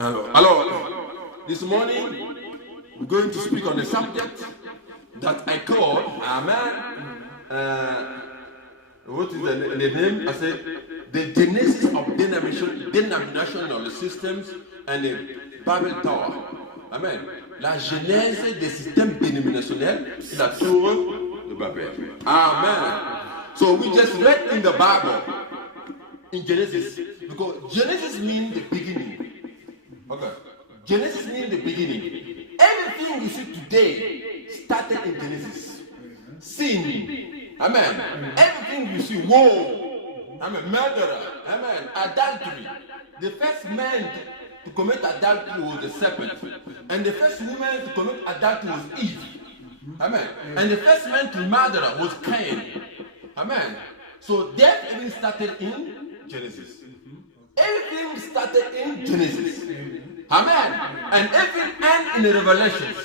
Hello. This morning we're going to speak on a subject that I call, what is the name? I said the genesis of denominational systems and the Babel Tower. Amen. La genèse des systèmes dénominationnels et la tour de Babel. Amen. So we just read in the Bible, in Genesis, because Genesis means the beginning. Okay. Genesis means the beginning. Everything you see today started in Genesis. Sin. Amen. Everything you see, war. Amen. Murderer. Amen. Adultery. The first man to commit adultery was the serpent. And the first woman to commit adultery was Eve. Amen. And the first man to murder was Cain. Amen. So death even started in Genesis. Everything started in Genesis. Amen. And everything ends in the Revelations.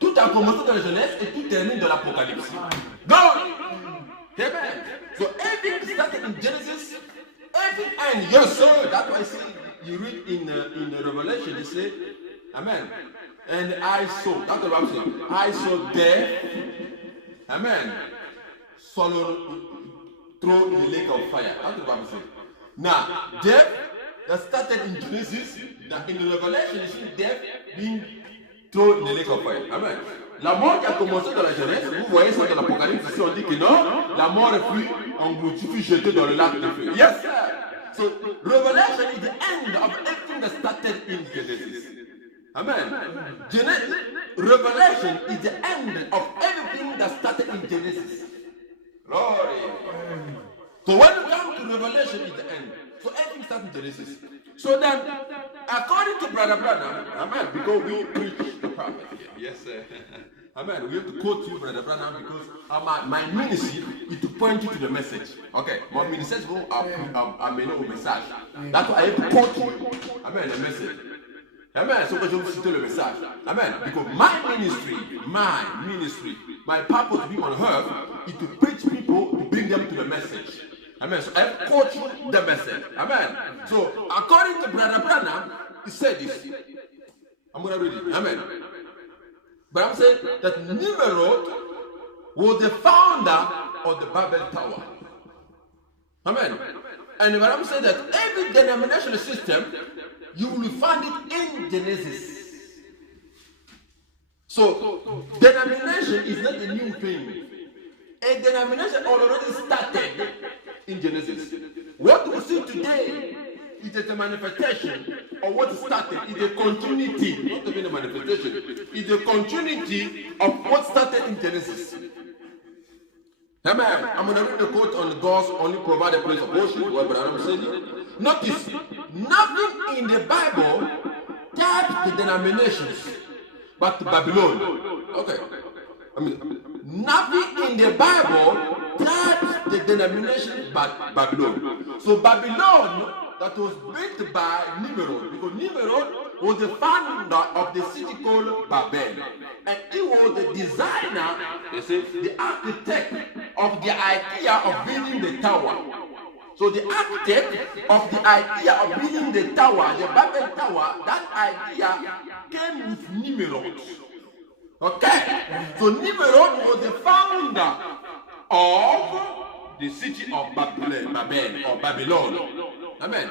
Tout a commencé dans la Genèse et tout termine dans l'Apocalypse. Glory. Amen. So everything started in Genesis. Everything ends. Yes, sir. That's why I say you read in the Revelation. They say, Amen. And I saw. That's what I'm saying. I saw death. Amen. Swallowed, thrown in the lake of fire. That's what I'm saying. Now, death that started in Genesis, that in the Revelation, you see death being thrown in the lake of fire. Amen. La mort qui a commencé dans la Genèse, vous voyez ça dans l'Apocalypse, ici on dit que non, la mort fut engloutie, fut jetée dans le lac de feu. Yes, sir. So, Revelation is the end of everything that started in Genesis. Amen. Revelation is the end of everything that started in Genesis. Glory. So when you come to Revelation, it's the end. So everything starts in Genesis. So then, according to Brother Branham, amen, because we preach the prophet here. Yes, sir. Amen. We have to quote you, Brother Branham, because my ministry is to point you to the message. Okay. My ministry is going to message. That's why I have to quote you. Amen. The message. Amen. So je vais citer le message. Amen. Because my ministry, my purpose being on earth is to preach people, to bring them to the message. Amen. So I quote you the message. Amen. So according to Brother Branham, he said this. I'm going to read it. Amen. But I'm saying that Nimrod was the founder of the Babel Tower. Amen. And when I'm saying that every denominational system, you will find it in Genesis. So, denomination is not a new thing. A denomination already started in Genesis. What we see today is a manifestation of what started. It's a continuity, not even a manifestation. It's a continuity of what started in Genesis. Amen. I'm going to read the quote on God's only provide a place of worship, what Brother said. Notice, nothing in the Bible taps the denominations but Babylon. Okay. Nothing in the Bible taps the denomination but Babylon. So Babylon that was built by Nimrod, because Nimrod was the founder of the city called Babel. And he was the designer, the architect of the idea of building the tower. So the architect of the idea of building the tower, the Babel Tower, that idea came with Nimrod. Okay? So Nimrod was the founder of the city of Babylon. Amen.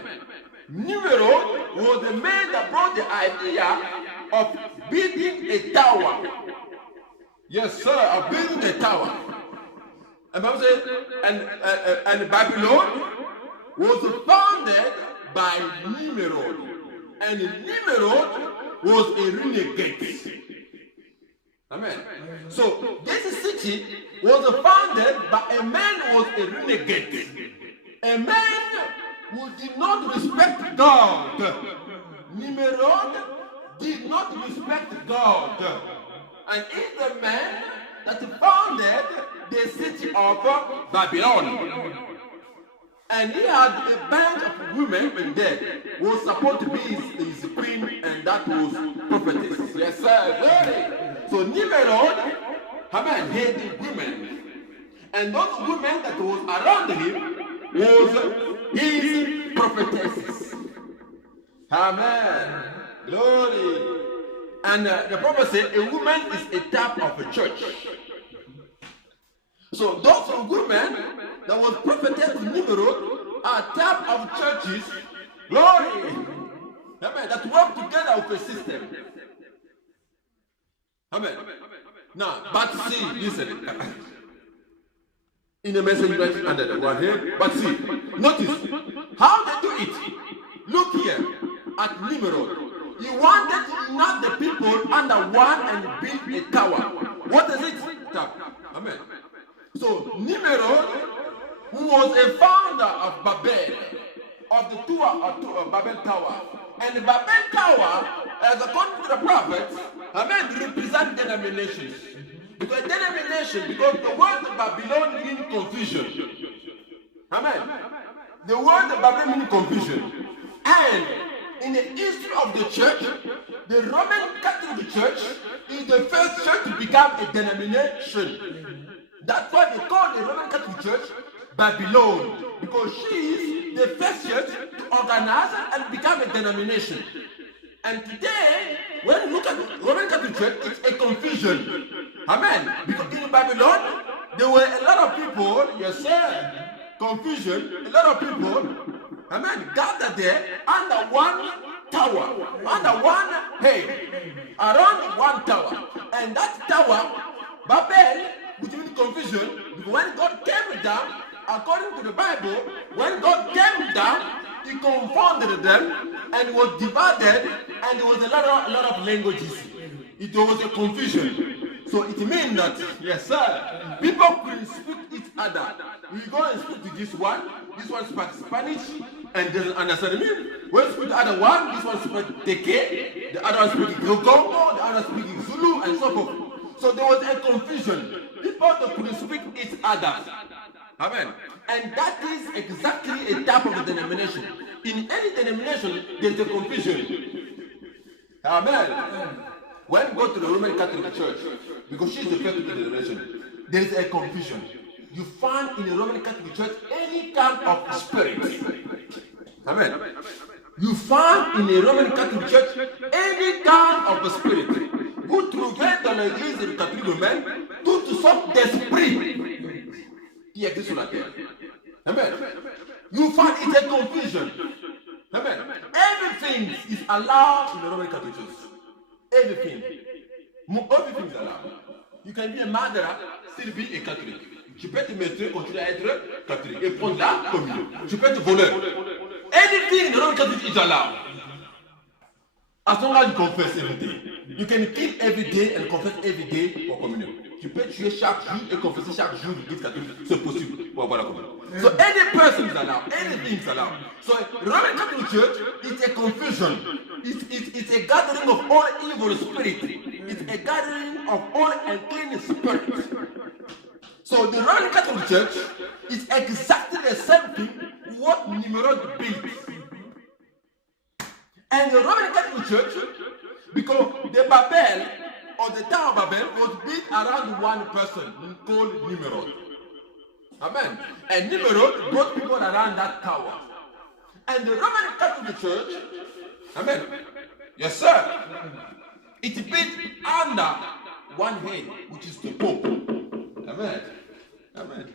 Nimrod was the man that brought the idea of building a tower. Yes, sir, of building a tower. And Babylon was founded by Nimrod. And Nimrod was a renegade. Amen. So this city was founded by a man who was a renegade. A man who did not respect God. Nimrod did not respect God. And he's the man that founded the city of Babylon. And he had a band of women there who was supposed to be his queen, and that was prophetess. Yes, sir. So Nimrod, hated women. And those women that was around him was his prophetesses. Amen. Glory. And the prophet said, a woman is a type of a church. So those women that was prophetess to Nimrod are type of churches. Glory. Amen. That work together with a system. Amen. Now, but see, listen. In the message right under the one here, but see, notice how they do it. Look here at Nimrod. He wanted to unite the people under one and build a tower. What is it? Tower. Amen. So Nimrod, who was a founder of Babel, of the Babel Tower, and the Babel Tower, as according to the prophets, amen, represent denominations. Because denomination, because the word Babylon means confusion. Amen. The word Babylon means confusion. And in the history of the church, the Roman Catholic Church is the first church to become a denomination. That's why they call the Roman Catholic Church Babylon, because she is the first church to organize and become a denomination. And today, when you look at the Roman Catholic Church, it's a confusion. Amen. Because in Babylon, there were a lot of people, yes sir, confusion, a lot of people, amen, gathered there under one tower, under one head, around one tower. And that tower, Babel, which means confusion, when God came down, according to the Bible, when God came down, he confounded them and was divided, and there was a lot of languages. It was a confusion. So it means that, yes sir, people couldn't speak each other. We go and speak to this one speaks Spanish and doesn't understand me. When we speak to the other one, this one speaks Teke, the other one speaks Congo, the other speaks Zulu, and so forth. So there was a confusion. People that couldn't speak each other. Amen. And that is exactly a type of a denomination. In any denomination, there's a confusion. Amen. When you go to the Roman Catholic Church, because she's the first denomination, there is a confusion. You find in the Roman Catholic Church any kind of spirit. Amen. You find in the Roman Catholic Church any kind of a spirit. Vous trouvez dans l'église catholique romaine toutes sortes d'esprits qui existent sur la terre. Amen. You find it's a confusion. Amen. Everything is allowed in the Roman Catholic Church. Everything. Everything is allowed. You can be a murderer, still be a Catholic. Tu peux te mettre, continuer à être catholique et prendre la communion. Tu peux être voleur. Anything in the Roman Catholic is allowed. As long as you confess every day. You can kill every day and confess every day for communion. Tu peux tuer chaque jour et confesser chaque jour l'église catholique. C'est possible pour avoir la communion. So any person is allowed. Anything is allowed. So Roman Catholic Church is a confusion. It's a gathering of all evil spirits. It's a gathering of all unclean spirits. So the Roman Catholic Church is exactly the same thing what Nimrod built. And the Roman Catholic Church, because the Babel or the Tower of Babel was built around one person called Nimrod. Amen. And Nimrod brought people around that tower. And the Roman Catholic Church, amen. Yes, sir. It's built under one head, which is the Pope. Amen. Amen.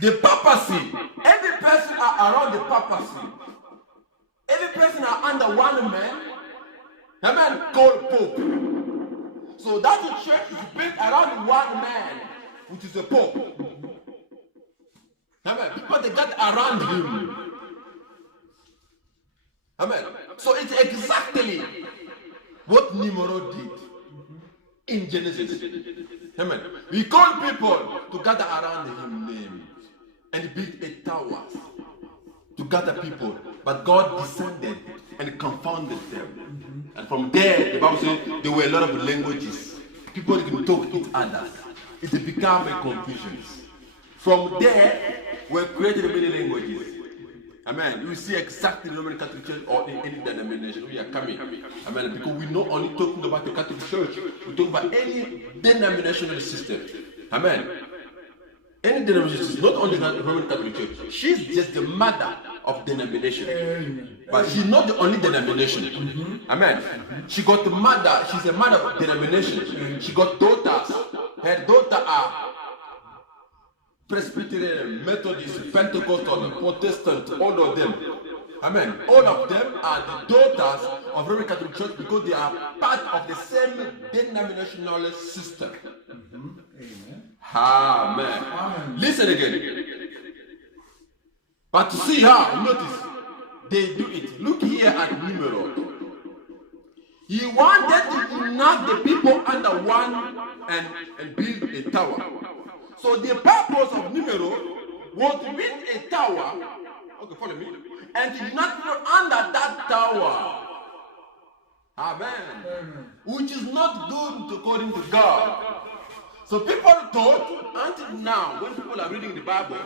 The papacy, every person are around the papacy. Every person are under one man, amen, called Pope. So that church is built around one man, which is the Pope. Amen. People they got around him. Amen. So it's exactly what Nimrod did in Genesis. Amen. He called people to gather around him and built a tower to gather people. But God descended and confounded them. And from there, the Bible says there were a lot of languages. People didn't talk to each other. It became a confusion. From there, were created many languages. Amen. You see exactly the Roman Catholic Church or in any denomination we are coming. Amen. Because we're not only talking about the Catholic Church, we talk about any denominational system. Amen. Any denomination, she's not only the Roman Catholic Church, she's just the mother of denomination. But she's not the only denomination. Amen. She got the mother, she's a mother of denomination. She got daughters. Her daughters are Presbyterian, Methodist, Pentecostal, Protestant, all of them. Amen. All of them are the daughters of Roman Catholic Church because they are part of the same denominational system. Amen. Amen. Listen again. But to see how, notice, they do it. Look here at Nimrod. He wanted to unite the people under one and build a tower. So the purpose of Nimrod was to build a tower, okay, follow me, and to unite people under that tower. Amen. Which is not good according to God. So people thought, until now, when people are reading the Bible,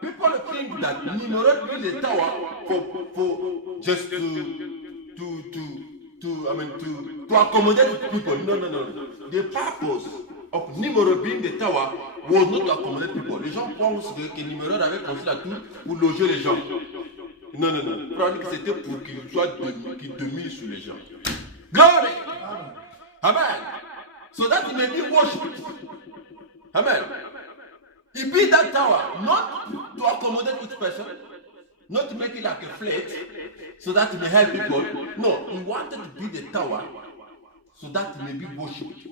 people think that Nimrod built a tower for just to accommodate people. No. The purpose of Nimrod building the tower was not to accommodate people. Les gens pensent que Nimrod avait construit la tour pour loger les gens. Non. C'était pour qu'il domine sur les gens. Glory! Amen. So that he may be worshipped. Amen. He built that tower not to accommodate each person, not to make it like a flat, so that he may help people. No, he wanted to build a tower so that he may be worshipped,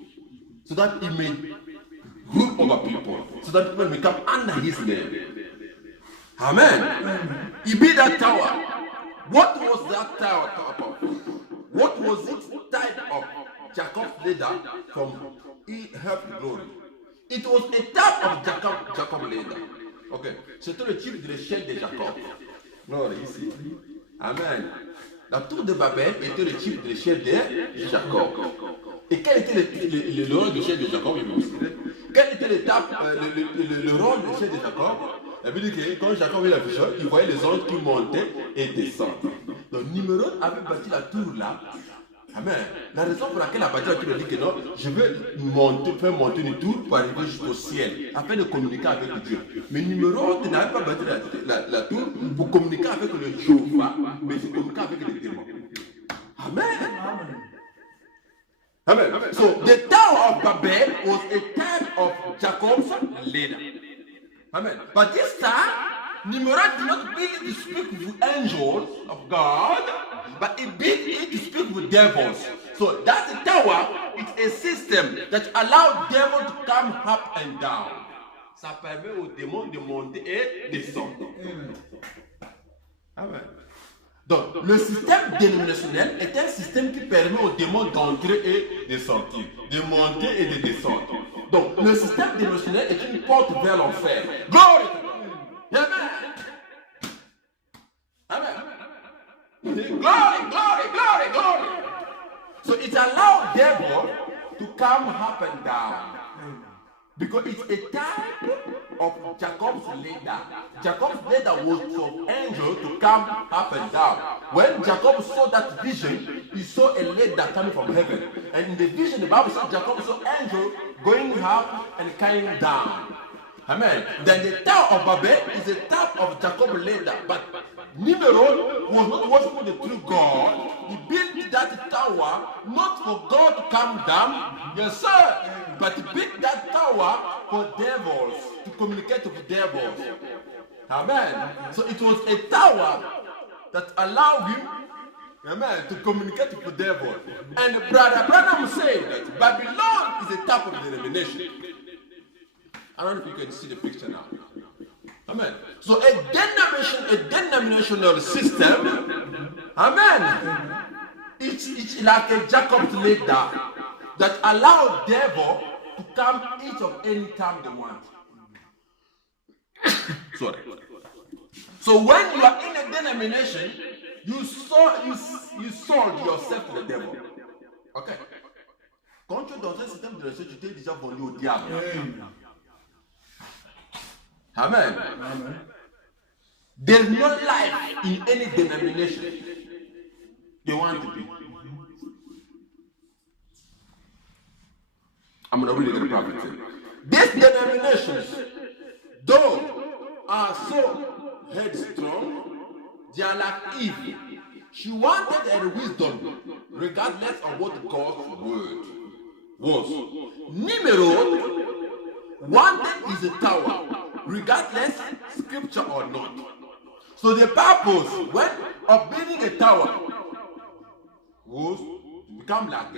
so that he may rule over people, so that people may come under his name. Amen. He built that tower. What was that tower about? What was it type of Jacob's ladder from help glory? It was a type of Jacob ladder. Ok. C'était le type de l'échelle de Jacob. Non, ici. Amen. La tour de Babel était le type de l'échelle de Jacob. Et quel était le rôle de l'échelle de Jacob? Quel était le rôle de l'échelle de Jacob? La Bible dit que quand Jacob vit la vision, il voyait les anges qui montaient et descendaient. Donc Nimrod avait bâti la tour là. Amen. La raison pour laquelle la bâti la tour, dit que non, je veux faire monter une tour pour arriver jusqu'au ciel, afin de communiquer avec Dieu. Mais Nimrod n'avait pas bâti la tour pour communiquer avec le Jéhovah, mais il communiquer avec les démons. Amen. Amen. So the Tower of Babel was a type of Jacob's ladder. Amen. But this time, Nimrod did not build it to speak with angels of God, but he built it to speak with devils. So that's the tower. It's a system that allows devils to come up and down. Ça permet aux démons de monter et descendre. Amen. Donc, le système dénominationnel est un système qui permet aux démons d'entrer et de sortir, de monter et de descendre. Donc, le système dénominationnel est une porte vers l'enfer. Glory! Amen! Amen! Glory! So it allows devil to come up and down. Because it's a type of Jacob's ladder. Jacob's ladder was for angels to come up and down. When Jacob saw that vision, he saw a ladder coming from heaven. And in the vision, the Bible says Jacob saw angels going up and coming down. Amen. Then the Tower of Babel is a type of Jacob's ladder. But Nimrod was not worshiping the true God. He built that tower not for God to come down. Yes, sir. But he built that tower for devils, to communicate with devils. Amen. So it was a tower that allowed him, amen, to communicate with the devil. And Brother Branham said that Babylon is a type of denomination. I don't know if you can see the picture now. Amen. So a denominational system, amen, it's like a Jacob's ladder that allow devil to come each of any time they want. Sorry. So when you are in a denomination, you sold yourself to the devil. Okay. Quand tu es dans un système de recherche, tu t'es déjà vendu au diable. Amen. Amen. There's no life in any denomination they want to be. I'm going to read the prophet. These denominations, are so headstrong, they are like Eve. She wanted her wisdom, regardless of what God's word was. Nimrod wanted his tower, regardless scripture or not. So the purpose of building a tower was to become like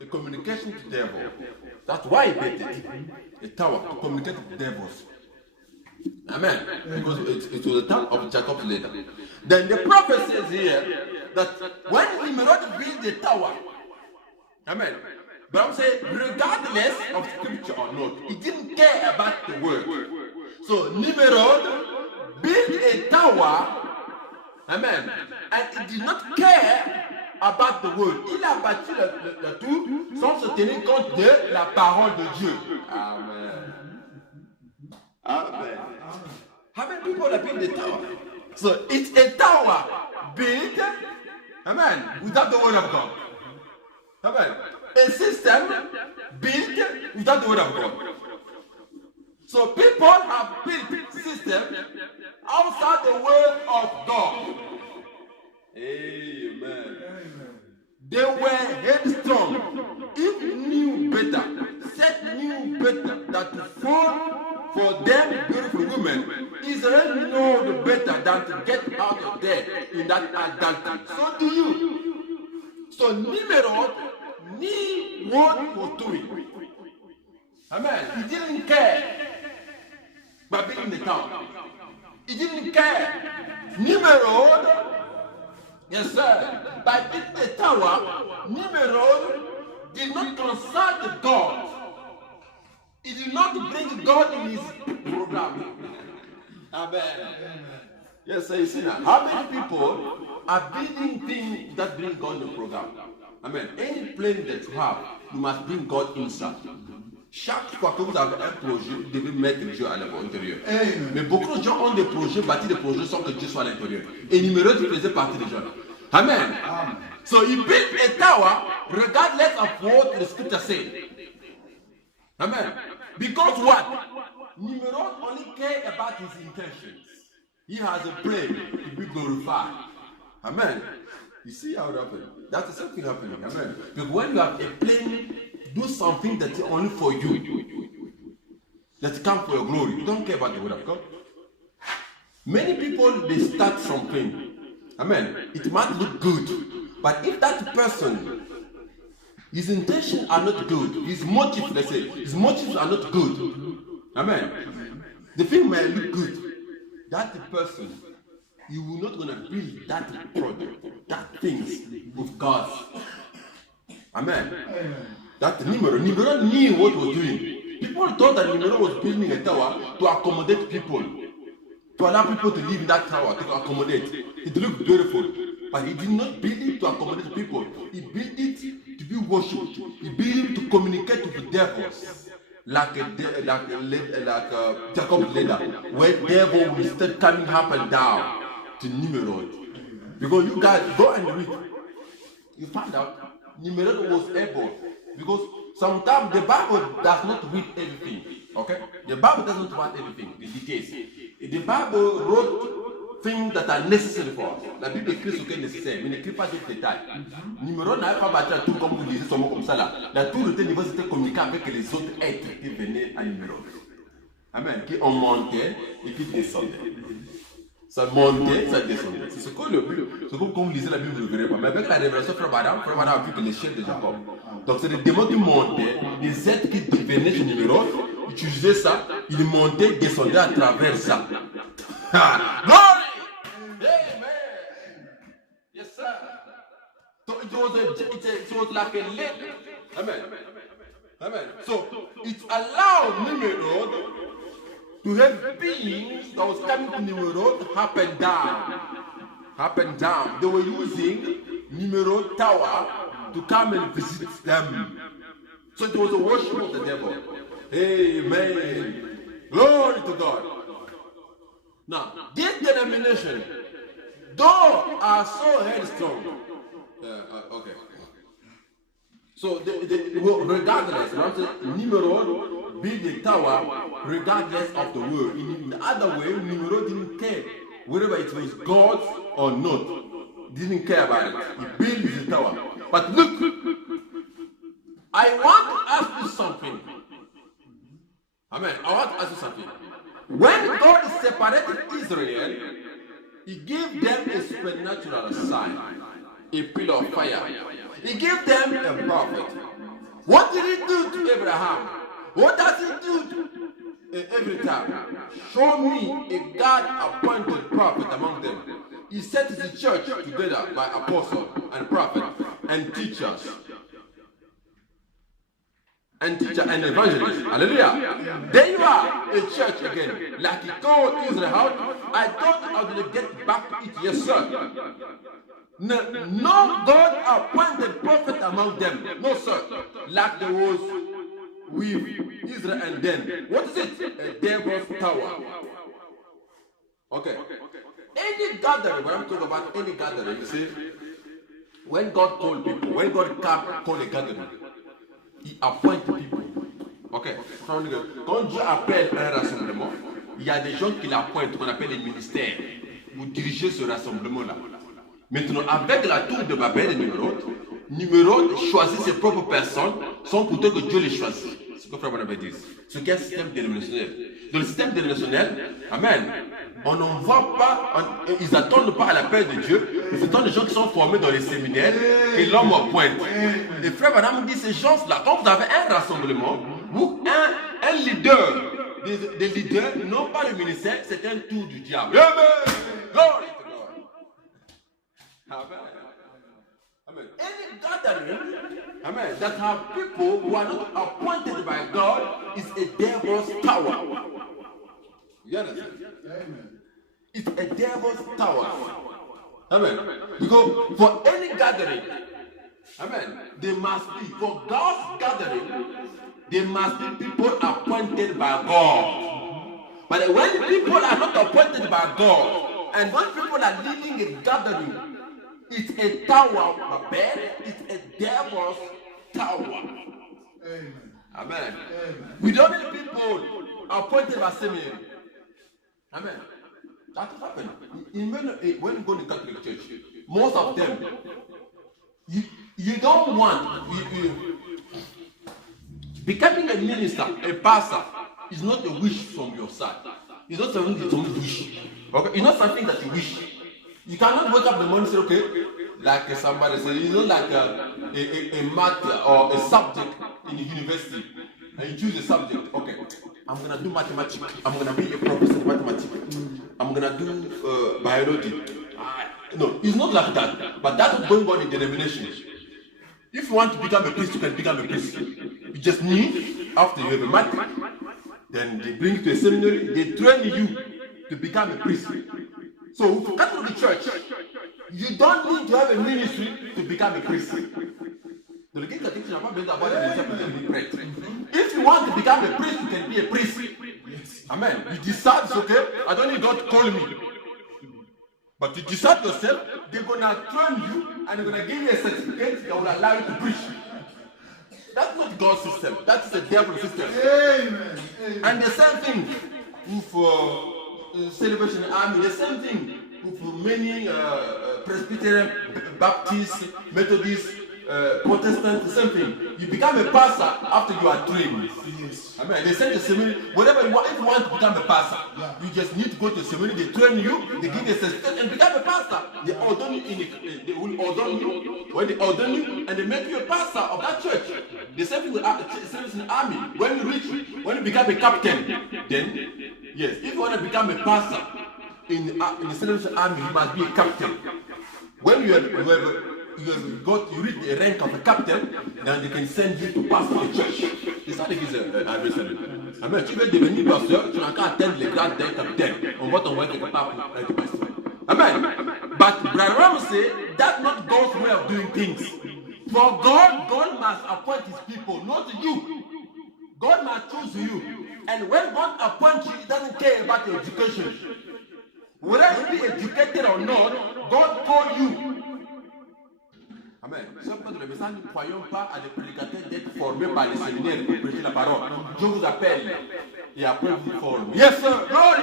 a communication to the devil. That's why he built it. A tower to communicate with devils. Amen. Because it was the time of Jacob's ladder. Then the prophet says here that when Nimrod built the tower, amen. But I'm saying, regardless of scripture or not, he didn't care about the word. So Nimrod built a tower, amen, and he did not care about the word. Il a bâti le tout sans se tenir compte de la parole de Dieu. Amen. Amen. How many people have built the tower? So it's a tower built, amen, without the word of God. Amen. A system built without the word of God. So people have built systems outside the word of God. Amen. They were headstrong. If knew better, Seth knew better that to fall for them beautiful women, Israel knew better than to get out of there in that adultery. So do you. So Nimrod knew what he was doing. Amen. He didn't care by being in the town. He didn't care. Nimrod, yes sir, by being the tower, Nimrod did not consult God. He did not bring God in his program. Amen. Yes sir, you see now. How many people are building things that bring God in the program? Amen. Any plan that you have, you must bring God inside. Chaque fois que vous avez un projet, vous devez mettre Dieu à l'intérieur. Mais beaucoup de gens ont des projets, bâtis des projets sans que Dieu soit à l'intérieur. Et Nimrod faisait partie des gens. Amen. So he built a tower regardless of what the scripture said. Amen. Because what? Nimrod only cared about his intentions. He has a plan to be glorified. Amen. You see how it happened? That's the same thing happening. Amen. Because when you have a plan, do something that's only for you. That comes for your glory. You don't care about the word of God. Many people, they start something. Amen. It might look good. But if that person, his intentions are not good, his motives, let's say, his motives are not good. Amen. The thing may look good. That person, you will not going to build that project, that things with God. Amen. That Nimrod knew what he was doing. People thought that Nimrod was building a tower to accommodate people, to allow people to live in that tower, to accommodate. It looked beautiful, but he did not build it to accommodate people. He built it to be worshipped. He built it to communicate with the devils, like Jacob's ladder, where devil will start coming up and down to Nimrod. Because you guys go and read, you find out Nimrod was able. Because sometimes the Bible does not read everything. Okay? The Bible doesn't write everything, in the case. The Bible wrote things that are necessary for us. La Bible écrit ce qui est nécessaire, mais n'écrit pas d'autres détails. Nimrod n'avait pas bâti la tour comme vous lisez seulement comme ça là. La tour était niveau, c'était communiquer avec les autres êtres qui venaient à Nimrod. Amen. Qui ont monté et qui descendaient. Ça montait, ça descendait. C'est ce qu'on le plus. C'est comme quand vous lisez la Bible, vous ne verrez pas. Mais avec la révélation, Frère Madame a vu que les chefs de Jacob. Donc c'est des démons qui montaient, des êtres qui venaient chez Nimrod, utilisaient ça, ils montaient, descendaient à travers ça. Glory! Amen! Yes, sir. So it was like a ladder. Amen. Amen. So it allowed Nimrod to have beings that was coming to Nimrod up and down. Up and down. They were using Nimrod Tower to come and visit them. So it was a worship of the devil. Amen. Glory to God. Now, this denomination, though are so headstrong. Okay. So regardless, Nimrod built the tower regardless of the word. In the other way, Nimrod didn't care whether it was God or not. Didn't care about it. He built the tower. But look, I want to ask you something. Amen. I want to ask you something. When God separated Israel, He gave them a supernatural sign, a pillar of fire. He gave them a prophet. What did He do to Abraham? What does He do every time? Show me a God-appointed prophet among them. He set His church together by apostles and prophets and teachers. And evangelists. Hallelujah. There you are, a church again. Like He told Israel, I thought I would get back to it. Yes, sir. No God appointed prophet among them. No, sir. Like there was with Israel and then. What is it? A devil's tower. Okay. Any gathering, when I'm talking about any gathering, you see, when God called people, when God called a gathering, He appointe people. Ok. Quand Dieu appelle un rassemblement, il y a des gens qui l'appointent, qu'on appelle les ministères, pour diriger ce rassemblement-là. Maintenant, avec la tour de Babel et Nimrod choisit ses propres personnes sans pourtant que Dieu les choisit. C'est ce que Frère Barnabé dit. Ce qu'est un système dénominationnel. Dans le système dénominationnel, Amen, on n'en voit pas, ils n'attendent pas à l'appel de Dieu, ils attendent des gens qui sont formés dans les séminaires et l'homme appointe. Et Frère Barnabé dit, ces gens-là, quand vous avez un rassemblement, ou un leader, des leaders n'ont pas le ministère, c'est un tour du diable. Amen. Glory to God. Amen. Amen. Any gathering, amen, that have people who are not appointed by God is a devil's tower. You understand? Amen. It's a devil's tower. Amen. Because for any gathering, amen, there must be, for God's gathering, there must be people appointed by God. But when people are not appointed by God, and when people are leading a gathering, it's a tower, a bed, it's a devil's tower. Amen. Amen. Amen. We don't need people appointed by seminary. Amen. That has happened. When you go to Catholic Church, most of them, you don't want, becoming a minister, a pastor, is not a wish from your side. It's not something that you wish. Okay? It's not something that you wish. You cannot wake up in the morning and say, okay, like somebody said, it's not like a matter or a subject in the university, and you choose a subject. Okay, I'm going to do mathematics. I'm going to be a professor in mathematics. I'm going to do biology. No, it's not like that. But that's going on in denomination. If you want to become a priest, you can become a priest. You just need, after you have a math, then they bring you to a seminary, they train you to become a priest. So if you come to the church, you don't need to have a ministry to become a priest. If you want to become a priest, you can be a priest. Amen. You decide, okay, I don't need God to call me. But you decide yourself, they're going to train you and they're going to give you a certificate that will allow you to preach. That's not God's system. That's the devil's system. Amen. And the same thing with Salvation Army, the same thing with many Presbyterian, Baptists, Methodists, Protestants, the same thing. You become a pastor after you are trained. Yes. I mean, they send the seminary, whatever you want, if you want to become a pastor, you just need to go to the seminary, they train you, they give you a certificate and become a pastor. They ordain you they will ordain you, when they ordain you, and they make you a pastor of that church. The same thing with service in the army. When you become a captain, then, yes, if you want to become a pastor in the Salvation Army, you must be a captain. When you reach the rank of a captain, then they can send you to pastor the church. C'est ça l'église adversaire. Amen. Tu veux devenir pasteur, tu n'as qu'à atteindre les grades d'un capitaine. On va t'envoyer quelque part pour être pasteur. Amen. But Brother said that's not God's way of doing things. For God must appoint His people, not you. God must choose you. And when God appoints you, He doesn't care about your education. Whether you be educated or not, God called you. Amen. Ça, nous ne croyons pas à des prédicateurs d'être formés par les séminaires pour prêcher la parole. Je vous appelle et après vous forme. Yes, sir. Glory.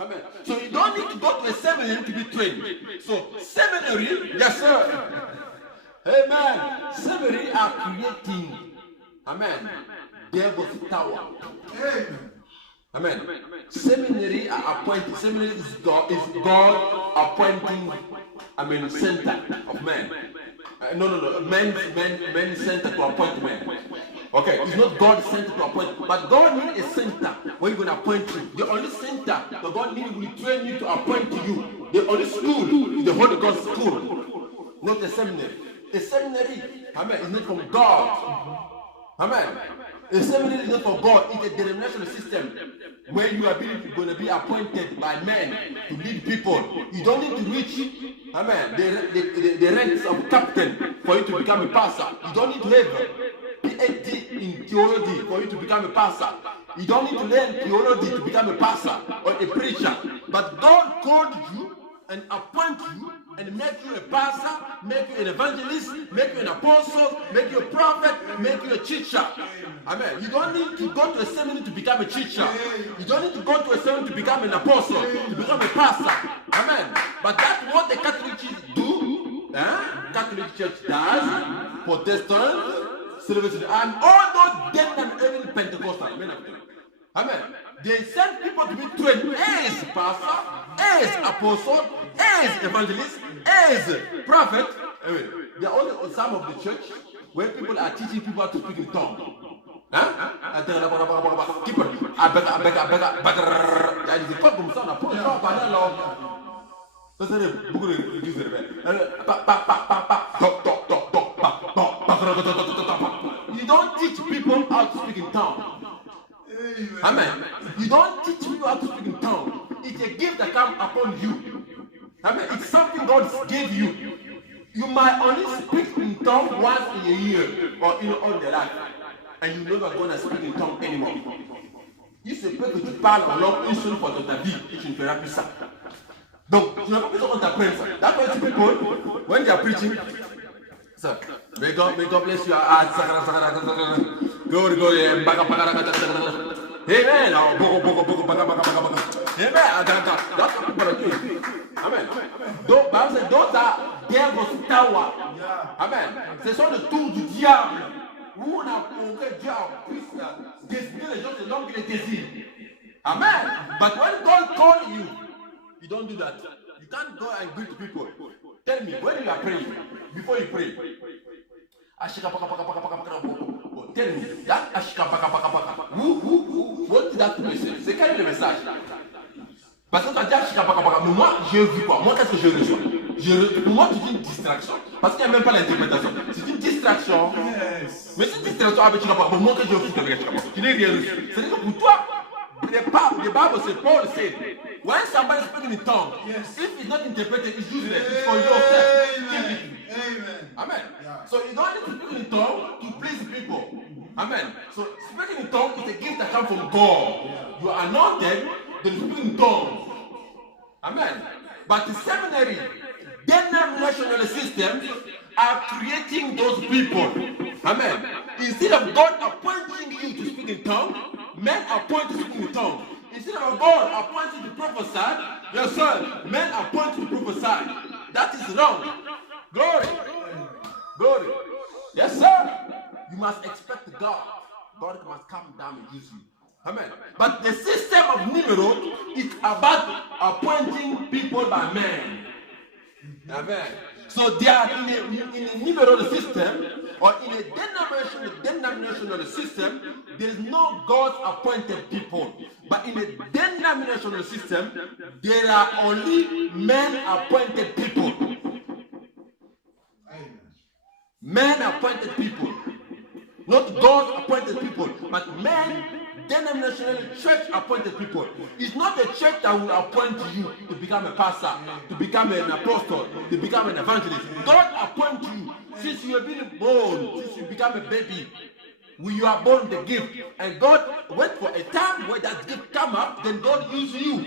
Amen. So you don't need to go to a seminary to be trained. So seminary, yes, sir. Amen. Seminary are creating. Amen. Devil's tower. Amen. Seminary are appointed. Seminary is God appointing. Center of men. No. Men center to appoint men. Okay, it's not God center to appoint, but God needs a center where He's going to appoint you. The only center that God needs will train you to appoint you. The only school is the Holy Ghost school, not a seminary. A seminary, amen, is not from God. Amen. A seminary is not for God. It's a denominational system where you are going to be appointed by men to lead people. You don't need to reach, amen, the ranks of captain for you to become a pastor. You don't need to have PhD in theology for you to become a pastor. You don't need to learn theology to become a pastor or a preacher. But God called you and appoint you and make you a pastor, make you an evangelist, make you an apostle, make you a prophet, make you a teacher. Amen. You don't need to go to a seminary to become a teacher. You don't need to go to a seminary to become an apostle, to become a pastor. Amen. But that's what the Catholic Church do. Catholic Church does. Protestant, Salvation, and all those dead and even Pentecostal. Amen. They send people to be trained as pastor, as apostle, as evangelist, as prophet. There are only some of the church where people are teaching people how to speak in tongues. You don't teach people how to speak in tongues. Amen. You don't teach people how to speak in tongues. It's a gift that comes upon you. Amen. It's something God gave you. You might only speak in tongues once in a year or in all your life. And you're never going to speak in tongues anymore. Il se peut que tu parles en langue une seule fois dans ta vie et tu ne feras plus ça. Donc, tu n'as pas besoin qu'on t'apprenne ça. That's why people, when they are preaching, so, may God bless you. Glory, glory. Amen. Amen. That's what people are doing. Amen. Those are devil's tower. Amen. Ce sont les tours du diable. Où on a Dieu puisse désigner les gens selon qu'il les désire. Amen. But when God calls you, you don't do that. You can't go and greet people. Tell me, when you are praying, before you pray, tell me, that what is that message? C'est quel est le message? Parce que tu as dit mais moi, j'ai vu quoi? Moi, qu'est-ce que je reçois? Pour moi, c'est une distraction. Parce qu'il n'y a même pas l'interprétation. C'est une distraction. Yes. Mais c'est une distraction avec pour moi que je fous avec tu n'es rien reçu. C'est-à-dire que pour toi, the Bible says, Paul said, when somebody is speaking in tongues, yes, if it's not interpreted, it's useless. It's for yourself. Amen. Amen. Yeah. So you don't need to speak in tongues to please people. Amen. So speaking in tongues is a gift that comes from God. Yeah. You are anointed, then you speak in tongues. Amen. But the seminary, denominational systems are creating those people. Amen. Instead of God appointing you to speak in tongues, men appoint to speak in tongues. Instead of God appointing to prophesy, your son, men appoint to prophesy. That is wrong. Glory. Glory. Yes, sir. You must expect God. God must come down and use you. Amen. But the system of Nimrod is about appointing people by men. Amen. So they are in a Nimrod system or in a denominational system, there is no God appointed people. But in a denominational system, there are only men appointed people. Men appointed people. Not God appointed people, but men, denominational church appointed people. It's not the church that will appoint you to become a pastor, to become an apostle, to become an evangelist. God appoints you since you have been born, since you become a baby. When you are born the gift, and God wait for a time where that gift come up, then God use you.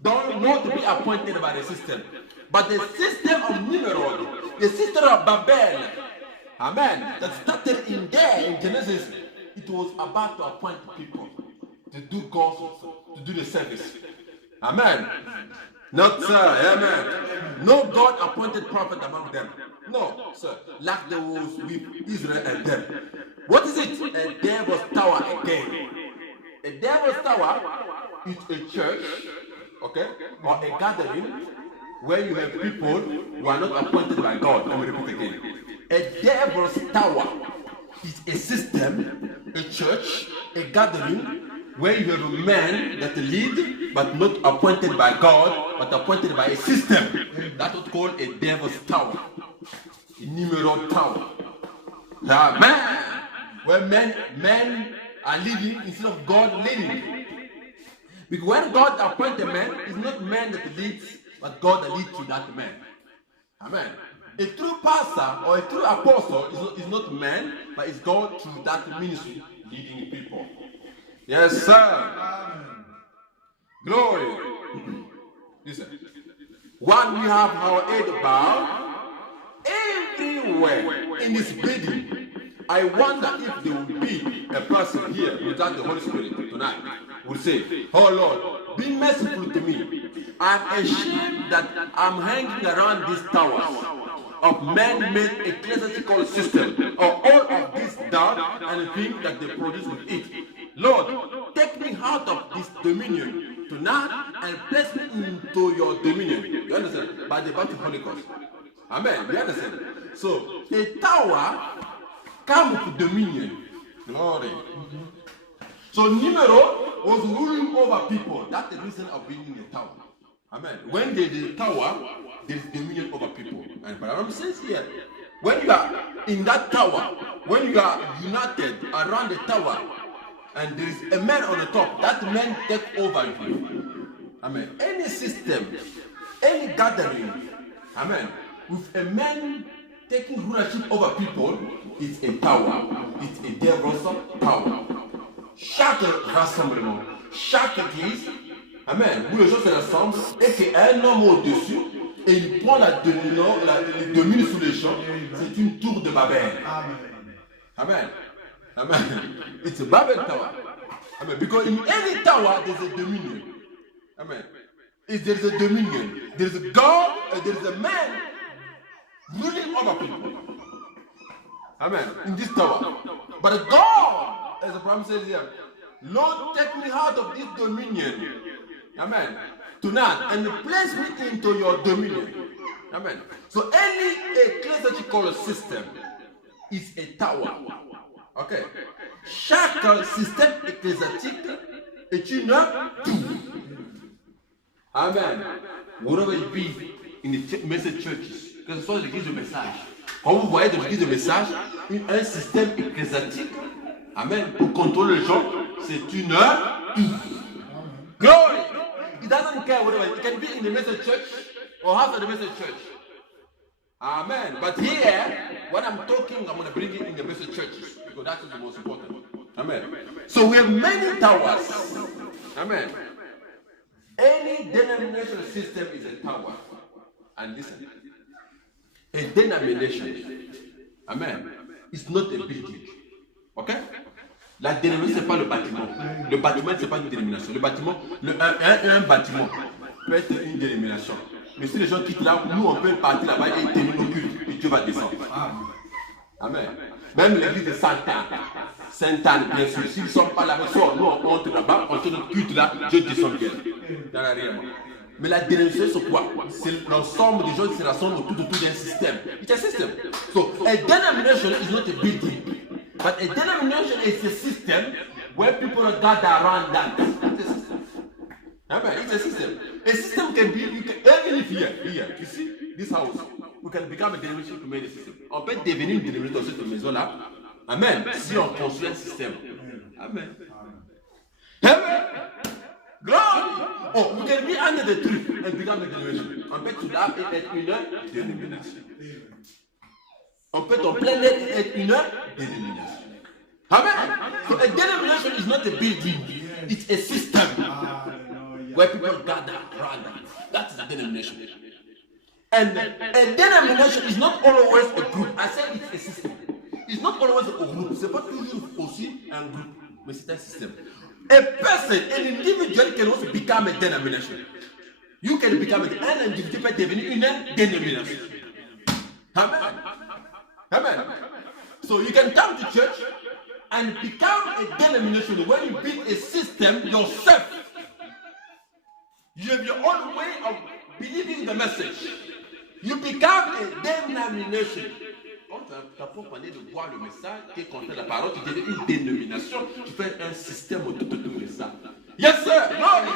Don't want to be appointed by the system. But the system of Nimrod, the system of Babel, amen, that started in there in Genesis, it was about to appoint people to do God's, to do the service. Amen. Not sir, amen. No God appointed prophet among them. No, sir. Like there was with Israel and them. What is it? A devil's tower again. A devil's tower is a church, okay, or a gathering where you have people who are not appointed by God. Let me repeat again. A devil's tower is a system, a church, a gathering where you have a man that lead but not appointed by God, but appointed by a system. That's what's called a devil's tower, a Nimrod tower. Amen. Where men are leading instead of God leading. Because when God appoints a man, it's not man that leads, but God that leads to that man. Amen. A true pastor or a true apostle is not man, but it's God through that ministry leading people. Yes, sir. Amen. Glory. Listen. When we have our head bowed, everywhere in this building, I wonder if there will be a person here without the Holy Spirit tonight will say, oh Lord, be merciful to me. I'm ashamed that I'm hanging around these towers of man-made ecclesiastical system, or all of this doubt and things that they produce with it. Lord, take me out of this dominion tonight and place me into your dominion. You understand? By the birth of Holy Ghost. Amen. You understand? So, a tower comes with dominion. Glory. So, Nimrod was ruling over people. That's the reason of being in a tower. Amen. When there is a tower, there is dominion over people. And Balaam says here, when you are in that tower, when you are united around the tower, and there is a man on the top, that man takes over you. Amen. Any system, any gathering, amen, with a man taking rulership over people, it's a tower. It's a devil's tower. Chaque rassemblement, chaque église, amen, où les gens se rassemblent et qu'il y a un homme au-dessus et il prend le domine sous les gens, c'est une tour de Babel. Amen. Amen. It's a Babel tower. Amen. Because in any tower, there's a dominion. Amen. If there's a dominion, there's a God and there's a man ruling over people. Amen. In this tower. But God, as the promise says here, Lord, take me out of this dominion. Amen. Tonight, and place me into your dominion. Amen. So any ecclesiastical system is a tower. Ok. Chaque système ecclésiastique est une tour. Amen. Whatever it be in the message churches, que ce soit l'église de message. Quand vous voyez de l'église de message, un système ecclésiastique, amen, pour contrôler les gens, c'est une tour. Glory. It doesn't care whatever. It can be in the message church or after the message church. Amen. But here, what I'm talking, I'm going to bring it in the message churches because that is the most important. Amen. So we have many towers. Amen. Any denominational system is a tower. And listen, a denomination, amen, is not a building. Okay? La dénomination, ce n'est pas le bâtiment. Le bâtiment, ce n'est pas une dénomination. Le bâtiment, un bâtiment peut être une dénomination. Mais si les gens quittent là, nous, on peut partir là-bas et terminer nos cultes. Et Dieu va descendre. Amen. Même l'église de Sainte-Anne, bien sûr. S'ils ne sont pas là, nous, on entre là-bas, on fait notre culte là, Dieu descend bien. Dans la réalité. Mais la dénomination, c'est quoi? C'est l'ensemble des gens qui se rassemblent autour d'un système. It's a system. So, a denomination is not a building. But a denomination is a system where people gather around that. That's a system. Amen. It's a system. A system can be, even if here, you see, this house, we can become a denomination to make a system. On peut devenir une dénomination dans cette maison-là. Amen. Si on construit un système. Amen. Amen. Glory. Oh, we can be under the tree and become a denomination. On peut tout là et être une dénomination. On peut en plein air et être une dénomination. Amen. So a denomination is not a building. It's a system where people gather around. That's a denomination. And a denomination is not always a group. I said it's a system. It's not always a group. C'est pas toujours aussi un group, mais c'est un système. A person, an individual can also become a denomination. You can become un individu peut devenir une dénomination. Amen. Amen. So you can come to church and become a denomination when you build a system yourself. You have your own way of believing the message. You become a denomination. Quand tu as parlé de voir le message qui contient la parole, tu deviens une dénomination. Tu fais un système autour de ça. Yes, sir. Glory.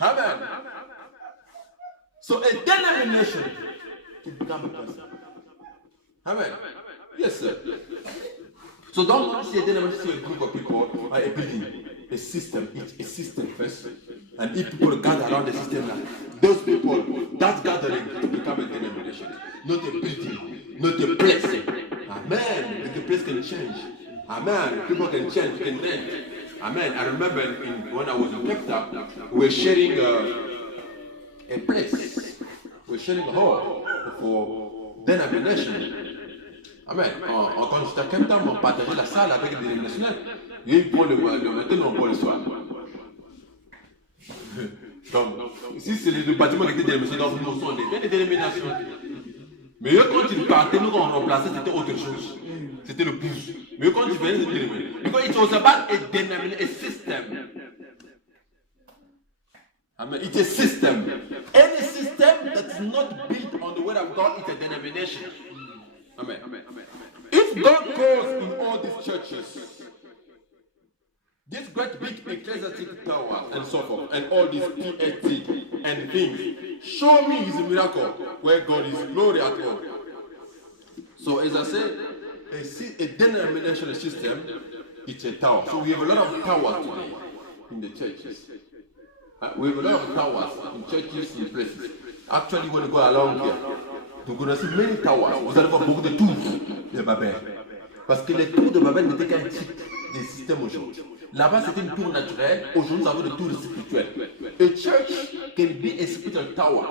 Amen. So a denomination to become a person. Amen. Yes, sir. So don't see a denomination, see a group of people or a building, a system. It's a system first. And if people gather around the system, those people, that gathering to become a denomination, not a building, not a place. Amen. But the place can change. Amen. People can change, can change. Amen. I remember when I was in Cape Town, we were sharing a place. We were sharing a hall for denomination. Amen. Quand j'étais à Cape Town, on partageait la salle avec des dénominations. Et ils prennent le matin, on prend le soir. Donc, ici, c'est le bâtiment qui était dénomination, donc nous sommes des dénominations. Mais eux, quand ils partaient, nous, on remplaçait, c'était autre chose. C'était le pouce. Mais eux, quand ils venaient, c'était le même. Because it was about a denomination, a system. Amen. It's a system. Any system that is not built on the word of God is a denomination. Amen. If God goes in all these churches, this great big ecclesiastic tower and so forth, and all these PhD and things, show me his miracle where God is glory at all. So as I said, a denominational system, it's a tower. So we have a lot of towers today in the churches. We have a lot of towers in churches, in places. Actually, when you go along here, you're going to see many towers. Vous allez voir beaucoup de tours de Babel. Parce que les tours de Babel n'étaient qu'un type de système aujourd'hui. Là-bas, c'était une tour naturelle. Aujourd'hui, nous avons des tours spirituelles. A church can be a spiritual tower.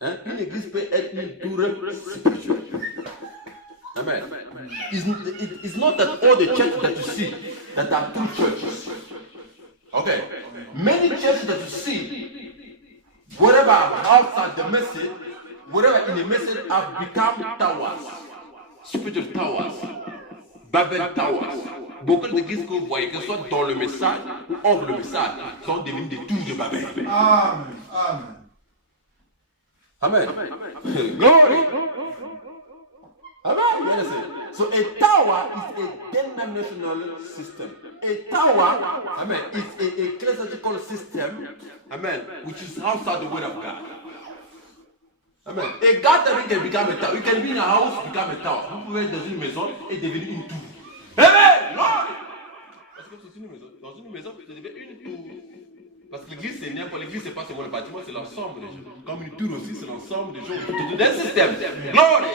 Une église peut être une tour spirituelle. Amen. It's not that all the churches that you see that are true churches. Okay. Many churches that you see, whatever outside the message, whatever in the message have become towers. Spiritual towers. Babel towers. Beaucoup d'églises que vous voyez, que ce soit dans le message ou hors le message, sont devenues des tours de Babel. Amen. Amen. Glory. Amen. Yes. So a tower is a denominational system. A tower, amen, is a ecclesiastical system, amen, which is outside the word of God. Amen. A gathering can become a tower. You can be in a house, become a tower. Vous pouvez être dans une maison et devenir une tour. Amen. Lord. Parce que c'est une maison. Dans une maison, ça devient une tour. Parce que l'église, c'est n'importe l'église, c'est pas seulement le bâtiment, c'est l'ensemble des gens. Comme une tour aussi, c'est l'ensemble des gens. Tout un système. Glory.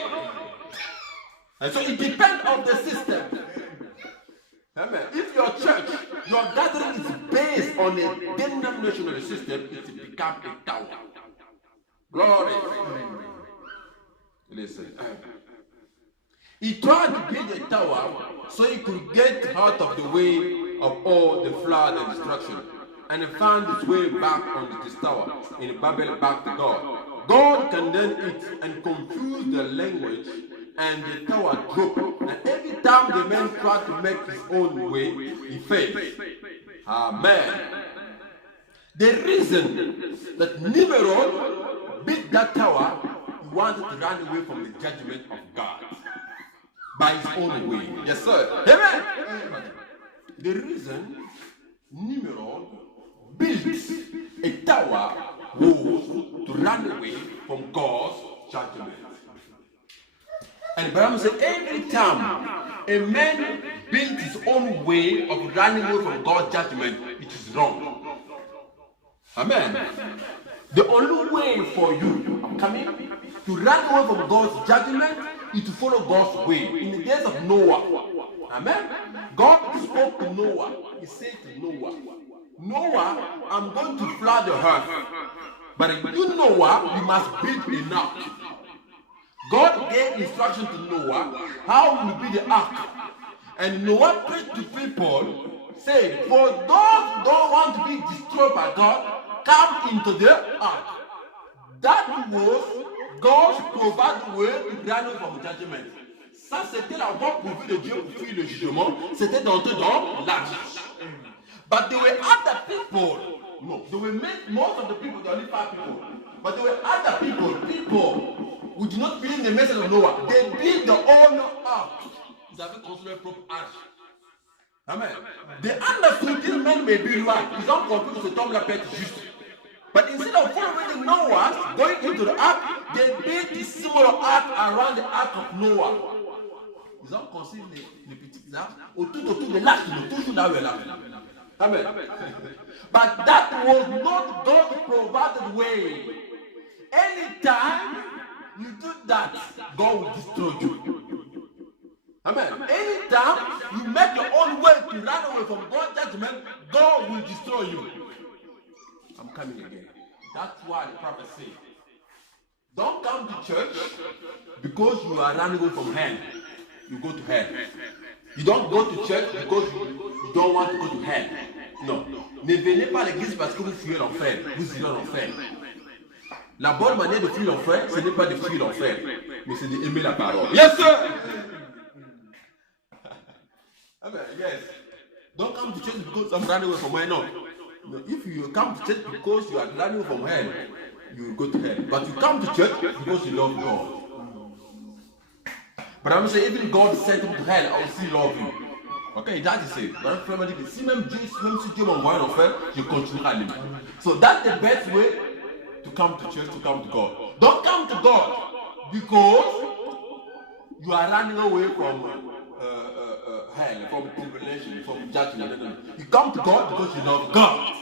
And so it depends on the system. Amen. If your church, your gathering is based on a denominational system, it becomes a tower. Glory. Listen. He tried to build a tower so he could get out of the way of all the flood and destruction, and he found his way back on this tower in Babel back to God. God condemned it and confused the language, and the tower dropped. And every time the man tried to make his own way, he failed. Amen. The reason that Nimrod built that tower, he wanted to run away from the judgment of God by his own way. Yes, sir. Amen. The reason Nimrod built a tower was to run away from God's judgment. And Abraham said, every time a man builds his own way of running away from God's judgment, it is wrong. Amen. The only way for you, I'm coming, to run away from God's judgment is to follow God's way. In the days of Noah, amen, God spoke to Noah. He said to Noah, Noah, I'm going to flood the earth. But you Noah, you must build an ark. God gave instruction to Noah how to build the ark. And Noah preached to people, saying, for those who don't want to be destroyed by God, come into the ark. That was God's provided way to gagner from judgment. Ça, c'était la voie pour de Dieu pour fuir le jugement. C'était d'entrer dans l'arche. But there were other people. No, there were most of the people, there were only 5 people. But there were other people who did not believe in the message of Noah. They built their own ark. Ils avaient construit leur propre arche. Amen. They understood these men may be right. Ils ont compris que cet homme-là peut être juste. But instead of following Noah, going into the ark, they built this similar ark around the ark of Noah. Ils ont construit les petites arches autour de l'arche, toujours là où elle est. Amen. But that was not God's provided way. Anytime you do that, God will destroy you. Amen. Anytime you make your own way to run away from God's judgment, God will destroy you. I'm coming again. That's why the prophet said, don't come to church because you are running away from hell. You go to hell. You don't go to church because you don't want to go to hell. Non. Ne venez pas à l'église parce que vous fuyez l'enfer. Vous irez l'enfer. La bonne manière de fuir l'enfer, ce n'est pas de fuir l'enfer, mais c'est d'aimer la parole. Yes, sir! Amen. Yes. Don't come to church because I'm running away from hell. No. If you come to church because you are running from hell, you will go to hell. But you come to church because you love God. But I'm saying, even God sent him to hell, I will still love you. Ok, that is it. Si même si Dieu m'envoie en enfer, je continuerai à l'aimer. So that's the best way to come to church, to come to God. Don't come to God because you are running away from hell, from tribulation, from judgment. You come to God because you love God.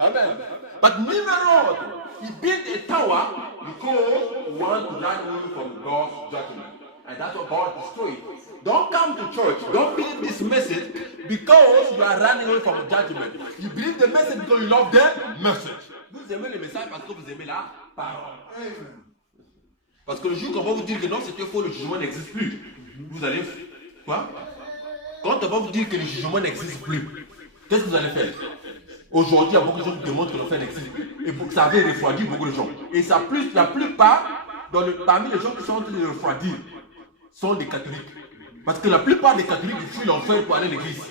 Amen. But Nimrod, he built a tower because he wanted to run away from God's judgment. And that's what God destroyed. Don't come to church. Don't believe this message because you are running away from judgment. You believe the message because you love the message. Vous aimez le message parce que vous aimez la parole. Parce que le jour qu'on va vous dire que non, c'était faux, le jugement n'existe plus. Vous allez... Quoi? Quand on va vous dire que le jugement n'existe plus, qu'est-ce que vous allez faire? Aujourd'hui, il y a beaucoup de gens qui démontrent que l'enfer n'existe plus. Et pour que ça avait refroidi beaucoup de gens. Et ça plus, la plupart, parmi les gens qui sont en train de refroidir, sont des catholiques. Parce que la plupart des catholiques fuient l'enfer pour aller à l'église.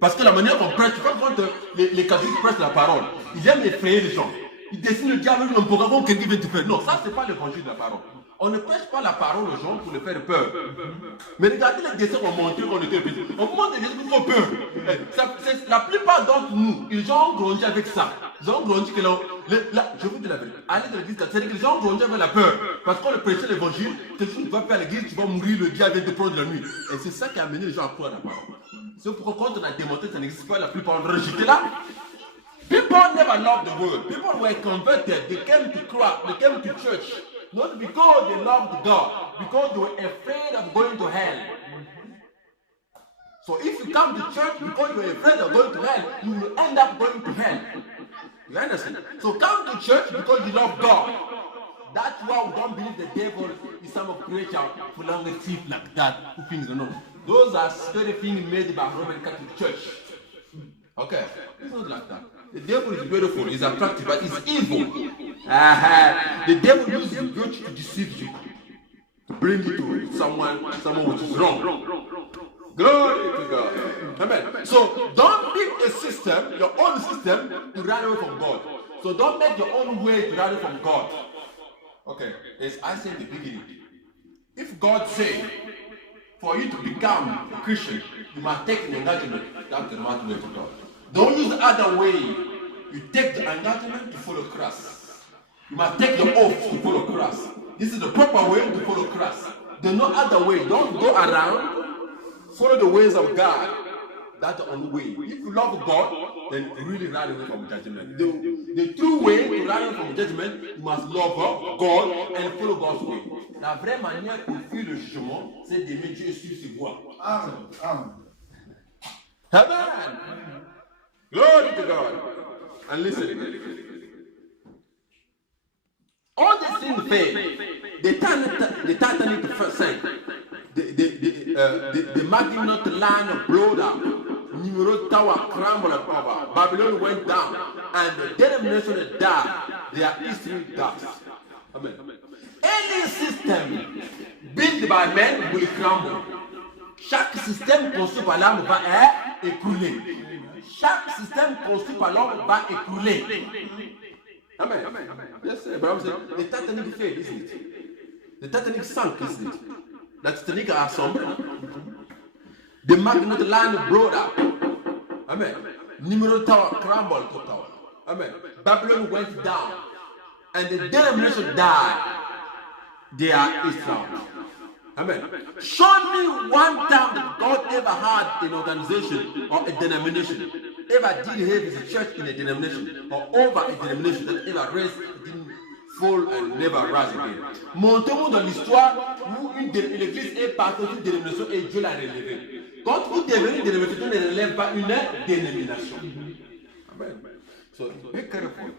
Parce que la manière qu'on prêche, tu vois, quand les catholiques prêchent la parole, ils aiment effrayer les gens. Ils dessinent le diable un programme quelqu'un vient te faire. Non, ça c'est pas l'évangile de la parole. On ne prêche pas la parole aux gens pour les faire peur. Mais regardez les dessins qu'on montre quand on était petit. On montre des dessins pour faire peur. La plupart d'entre nous, ils ont grandi avec ça. Ils ont grandi que je vous dis la vérité. Aller de l'église, c'est-à-dire qu'ils ont grandi avec la peur. Parce qu'on leur prêchait l'évangile, que si tu ne vas pas à l'église, tu vas mourir, le diable vient te prendre la nuit. Et c'est ça qui a amené les gens à croire à la parole. C'est pourquoi quand on a démontré que ça n'existe pas, la plupart ont rejeté là. People never loved the word. People were converted. They came to Christ. They came to church. Not because they loved God, because they were afraid of going to hell. So if you come to church because you are afraid of going to hell, you will end up going to hell. You understand? So come to church because you love God. That's why we don't believe the devil is some creature for long thief like that. Who thinks no? Those are scary things made by Roman Catholic Church. Okay, it's not like that. The devil is beautiful, he's attractive, but he's evil. The devil uses virtue to deceive you, to bring you to someone which is wrong. Glory to God. Amen. So don't build a system, your own system, to run away from God. So don't make your own way to run away from God. Okay, as I said in the beginning, if God says for you to become a Christian, you must take the engagement, that's the right way to God. Don't use the other way. You take the engagement to follow Christ. You must take your oath to follow Christ. This is the proper way to follow Christ. There's no other way. Don't go around. Follow the ways of God. That's the only way. If you love God, then you really run away from judgment. The true way to run away from judgment, you must love God and follow God's way. La vraie manière pour fuir le jugement, c'est d'aimer Dieu et suivre ses voies. Amen. Amen. Glory to God. And listen. All these things fail. The Titanic first sank. The Maginot Line blowed up. Nimrod Tower crumbled over. Babylon went down. And the denomination died. Their history dies. Amen. Any system built by men will crumble. Chaque système construit par l'homme va écrouler. Chaque système construit par l'homme va écrouler. Amen. Yes, Abraham said, the Titanic failed, isn't it? The Titanic sank, isn't it? The Titanic are somber. The Maginot Line blew up. Amen. Nimrod Tower crumbled to tower. Amen. Babylon went down. And the denomination died. They are Israel. Amen. Show me one time that God ever had an organization or a denomination, ever did have his church in a denomination or over a denomination that ever raised, didn't fall and never rise again. Montrez-moi dans l'histoire où l'église est partie d'une dénomination et Dieu l'a relevée. Quand vous devenez une dénomination, ne relève pas une dénomination. Amen. So be careful.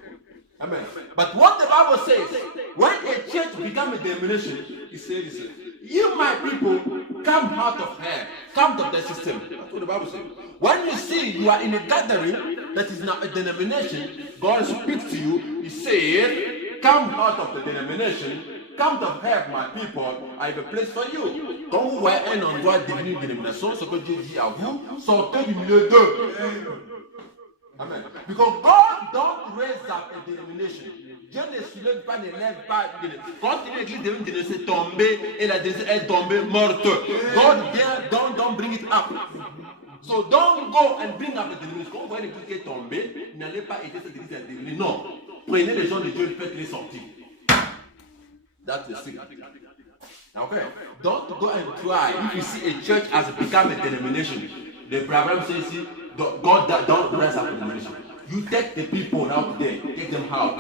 Amen. But what the Bible says, when a church becomes a denomination, it says, you, my people, come out of here, come out of the system. That's what the Bible says. When you see you are in a gathering that is not a denomination, God speaks to you. He says, come out of the denomination, come out of here, my people. I have a place for you. Quand vous voyez un endroit devenu une dénomination, ce que Dieu dit à vous, sortez du milieu d'eux. Amen. Because God don't raise up a denomination. Dieu ne soulève pas, ne lève pas. Quand une église devient une dénomination tombée et la dénomination est tombée morte, God don't bring it up. So don't go and bring up the denomination. Quand vous voyez l'église qui est tombée, n'allez pas aider cette église à devenir. Non. Prenez les gens de Dieu et faites-les sortir. That's the secret. Okay. Don't go and try. If you see a church has become a denomination, the problem says, God don't raise up a denomination. You take the people out there, take them out.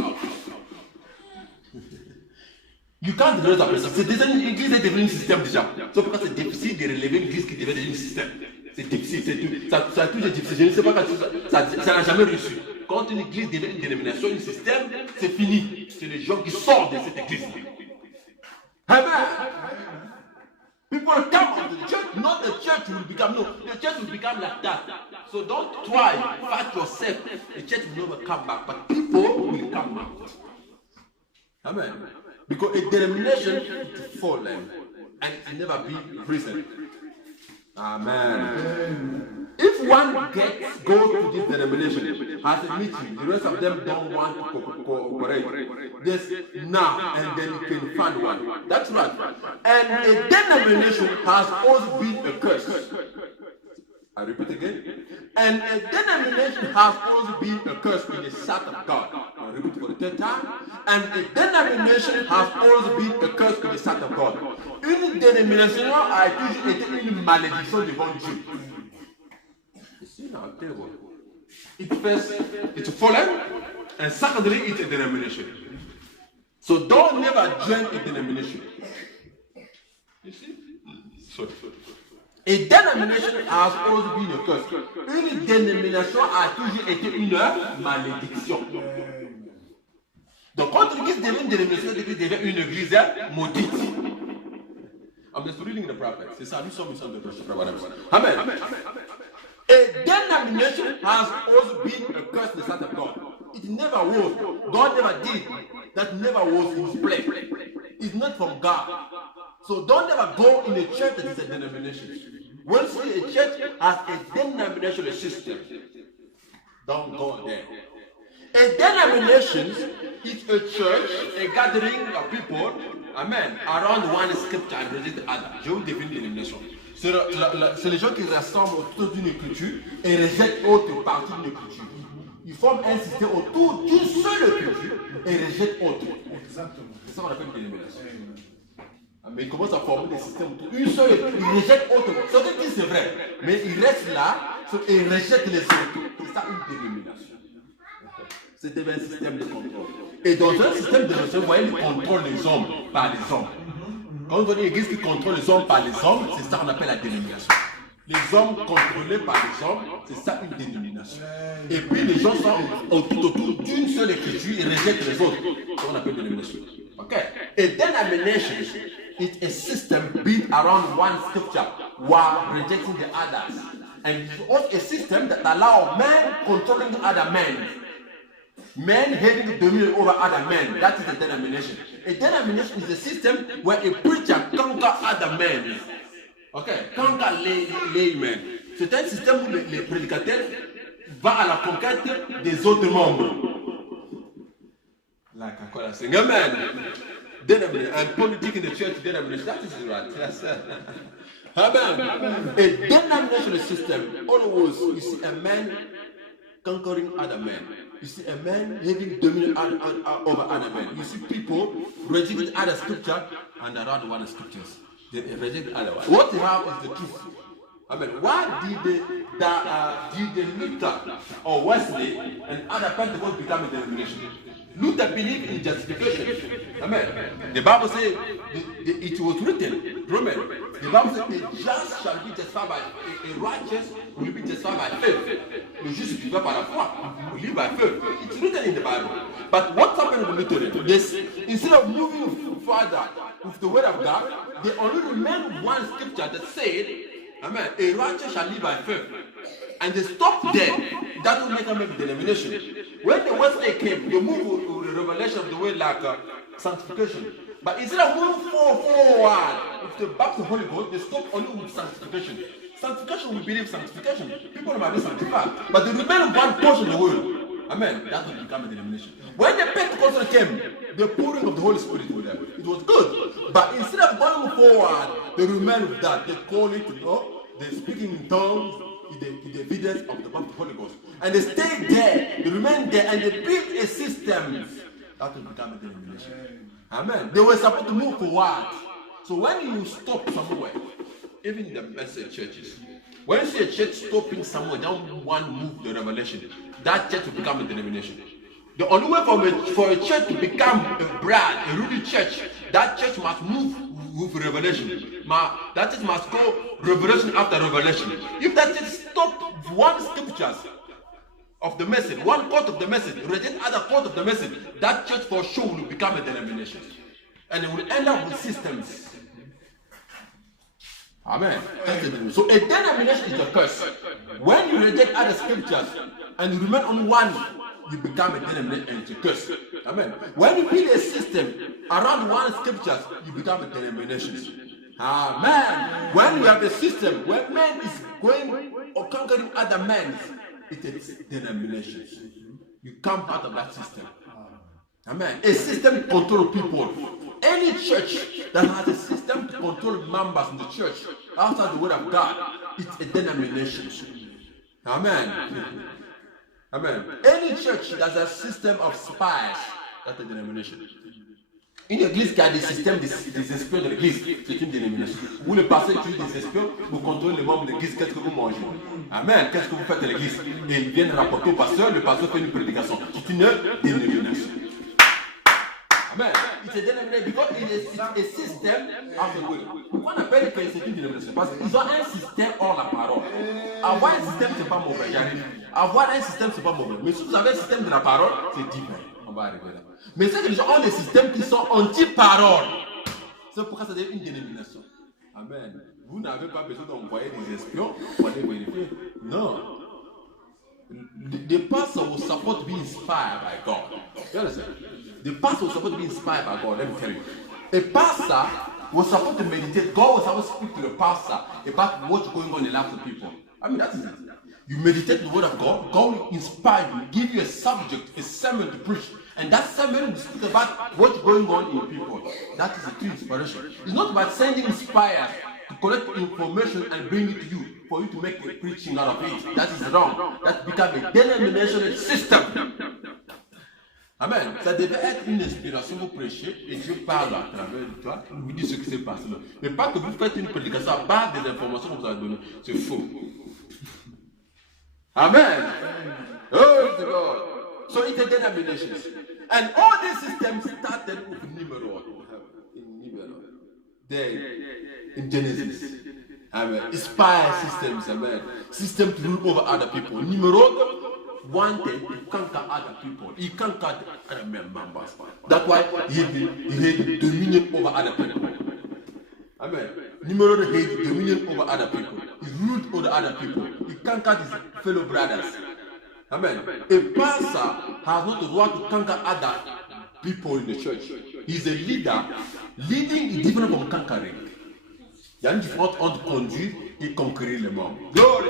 You can't raise up a system. C'est une église est devenue un système déjà. C'est pourquoi c'est difficile de relever une église qui devient un système. C'est difficile, c'est tout. Ça a toujours difficile. Je ne sais pas quand ça n'a jamais réussi. Quand une église devient une dénomination, un système, c'est fini. C'est les gens qui sortent de cette église. Amen. People come to the church, not the church will become, no, the church will become like that. So don't try, fight yourself. The church will never come back, but people will come out. Amen. Because a denomination will fall and it will never be prison. Amen. If one goes to this denomination, has a meeting, the rest of them don't want to cooperate. This now and then you can find one. That's right. And a denomination has always been a curse. I repeat again. And a denomination has always been a curse in the sight of God. I repeat for the third time. And a denomination has always been a curse in the sight of God. Une dénomination a toujours été une malédiction devant Dieu. C'est terrible. It first, it's fallen, and secondly, it's a denomination. So don't never join a denomination. You see? Sorry. A denomination has always been a curse. Une dénomination a toujours été une malédiction. Donc quand l'église devient une dénomination, l'église devient une église maudite. I'm just reading the prophet. C'est ça, nous sommes ici de Amen. Amen. A denomination has always been a curse in the sight of God. It never was. God never did. That never was his plan. It's not from God. So don't ever go in a church that is a denomination. Once a church has a denominational system, don't go there. A denomination is a church, a gathering of people, amen, around one scripture and reject the other. Je vous définis dénomination. C'est les gens qui rassemblent autour d'une écriture et rejettent autre partie d'une écriture. Ils forment un système autour d'une seule écriture et rejettent autre. Exactement. C'est ça qu'on appelle une dénomination. Mais ils commencent à former des systèmes autour d'une seule écriture. Ils rejettent autre. Ce qu'ils disent c'est vrai. Mais ils restent là et rejettent les autres. C'est ça une dénomination. C'était un système de contrôle. Et dans un système de contrôle, vous voyez, ils contrôlent les hommes par les hommes. Quand on dit une église qui contrôle les hommes par les hommes, c'est ça qu'on appelle la dénomination. Les hommes contrôlés par les hommes, c'est ça une dénomination. Et puis les gens sont autour d'une seule écriture et rejettent les autres. C'est ce qu'on appelle dénomination. Okay. A denomination is a system built around one scripture while rejecting the others. And it's also a system that allows men controlling other men. Men having dominion over other men. That is a denomination. A denomination is a system where a preacher conquers other men. Ok, conquer les men. C'est un système où les prédicateurs vont à la conquête des autres membres. Like I call it saying, amen. Denomination. And politic in the church denomination. That is right. Yes. Amen. A denominational system always you see a man conquering other men. You see a man having dominion over other men. You see people rejecting other scripture and around one scriptures. They reject other one. What they have is the truth. Amen. Why did Luther or Wesley and other Pentecostals become a denomination? Luther believed in justification. Amen. The Bible says it was written, Roman. The Bible says the just shall be justified by a righteous will be justified by faith. Le juste vivra par la foi. Will live by faith. It's written in the Bible. But what happened with Luther? Instead of moving further with the word of God, they only remember one scripture that said, amen, a righteous shall live by faith. And they stopped there. That will make them a denomination. When the Wesley came, they moved to the revelation of the word like sanctification. But instead of moving forward with the baptism of the Holy Ghost, they stopped only with sanctification. Sanctification, we believe sanctification. People might be sanctified. But they remain one portion of the word. Amen. That will become a denomination. When the Pentecostal came, the pouring of the Holy Spirit was there. It was good. But instead of going forward, they remain with that. They call it, they speaking in tongues, the evidence of the Holy Ghost. And they stay there, they remain there, and they build a system that will become a denomination. Amen. They were supposed to move forward. So when you stop somewhere, even in the message churches, when you see a church stopping somewhere, don't want to move the revelation, that church will become a denomination. The only way for a church to become a bride, a ruling church, that church must move with revelation. That church must go revelation after revelation. If that church stops one scriptures of the message, one part of the message, reject other part of the message, that church for sure will become a denomination. And it will end up with systems. Amen. So a denomination is a curse. When you reject other scriptures and you remain on one, you become a denomination and it's a curse. Amen. When you build a system around one scriptures, you become a denomination. Amen. When you have a system where man is going or conquering other men, it is denominations. You come out of that system. Amen. A system controls people. Any church that has a system to control members in the church outside the word of God, it's a denomination. Amen. Amen. Any church that has a system of spies, that's a denomination. Une église qui a des systèmes des espions de l'église, c'est une dénomination. Où le pasteur utilise des espions pour contrôler les membres de l'église, qu'est-ce que vous mangez? Amen. Qu'est-ce que vous faites à l'église? Et ils viennent rapporter au pasteur, le pasteur fait une prédication. C'est une dénomination. Amen. It's a denomination because it is a system of the word. Pourquoi on appelle que c'est une dénomination? Parce qu'ils ont un système hors la parole. Avoir un système, c'est pas mauvais. J'arrive. Avoir un système, c'est pas mauvais. Mais si vous avez un système de la parole, c'est différent. On va arriver là. Mais c'est que les gens ont des systèmes qui sont anti-parole. C'est pourquoi ça devient une dénomination. Amen. Vous n'avez pas besoin d'envoyer des espions pour aller vérifier. Non. The pastor was supposed to be inspired by God. You understand? The pastor was supposed to be inspired by God. Let me tell you. A pastor was supposed to meditate. God was supposed to speak to the pastor about what's going on in the lives of people. I mean, that is it. You meditate the word of God. God will inspire you, give you a subject, a sermon to preach. And that sermon will speak about what's going on in people. That is a true inspiration. It's not about sending inspires to collect information and bring it to you for you to make a preaching out of it. That is wrong. That becomes a denominational system. Amen. Ça devait être une inspiration, vous prêchez et Dieu parle à travers toi, vous dit ce qui s'est passé. Mais pas que vous faites une prédication à base des informations que vous avez données. C'est faux. Amen. Oh, to God. So it's a denomination. And all these systems started with Nimrod. There in Genesis. Amen. Spy systems, amen. System to rule over other people. Nimrod wanted to conquer other people. He conquered other members. That's why he had dominion over other people. Amen. Nimrod had dominion over other people. He ruled over other people. He conquered his fellow brothers. Amen. A pastor has not the right to conquer other people in the church. He's a leader. Leading is different from conquering. Il y a une différence entre conduire et conquérir les membres. Glory.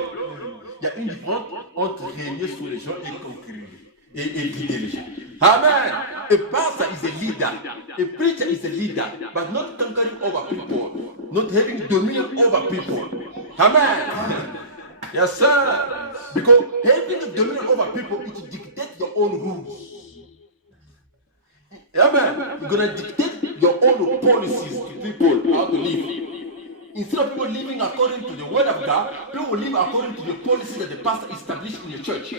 Il y a une différence entre régner sur les gens et conquérir et guider les gens. Amen. A pastor is a leader. A preacher is a leader, but not conquering over people, not having dominion over people. Amen. Yes, sir. Because having dominion over people, it dictates your own rules. Amen. You're gonna dictate your own policies to people how to live. Instead of people living according to the word of God, people will live according to the policy that the pastor established in the church.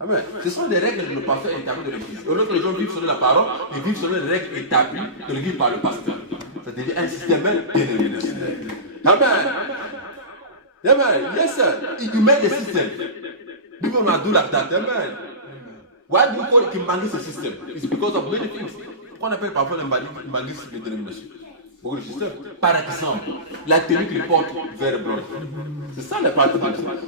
Amen. Ce sont des règles que le pasteur établit de l'église. Au lieu que les gens vivent selon la parole, ils vivent selon les règles établies de l'église par le pasteur. Ça devient un système dénominationnel. Amen. Amen. Yes, sir. You made the system. People don't do like that. Amen. Why do you call it Kimbangis system? It's because of many things. Qu'on appelle parfois le Kimbangis de dénomination. Par exemple, la tenue qu'il porte vert et blanc. C'est ça la partie.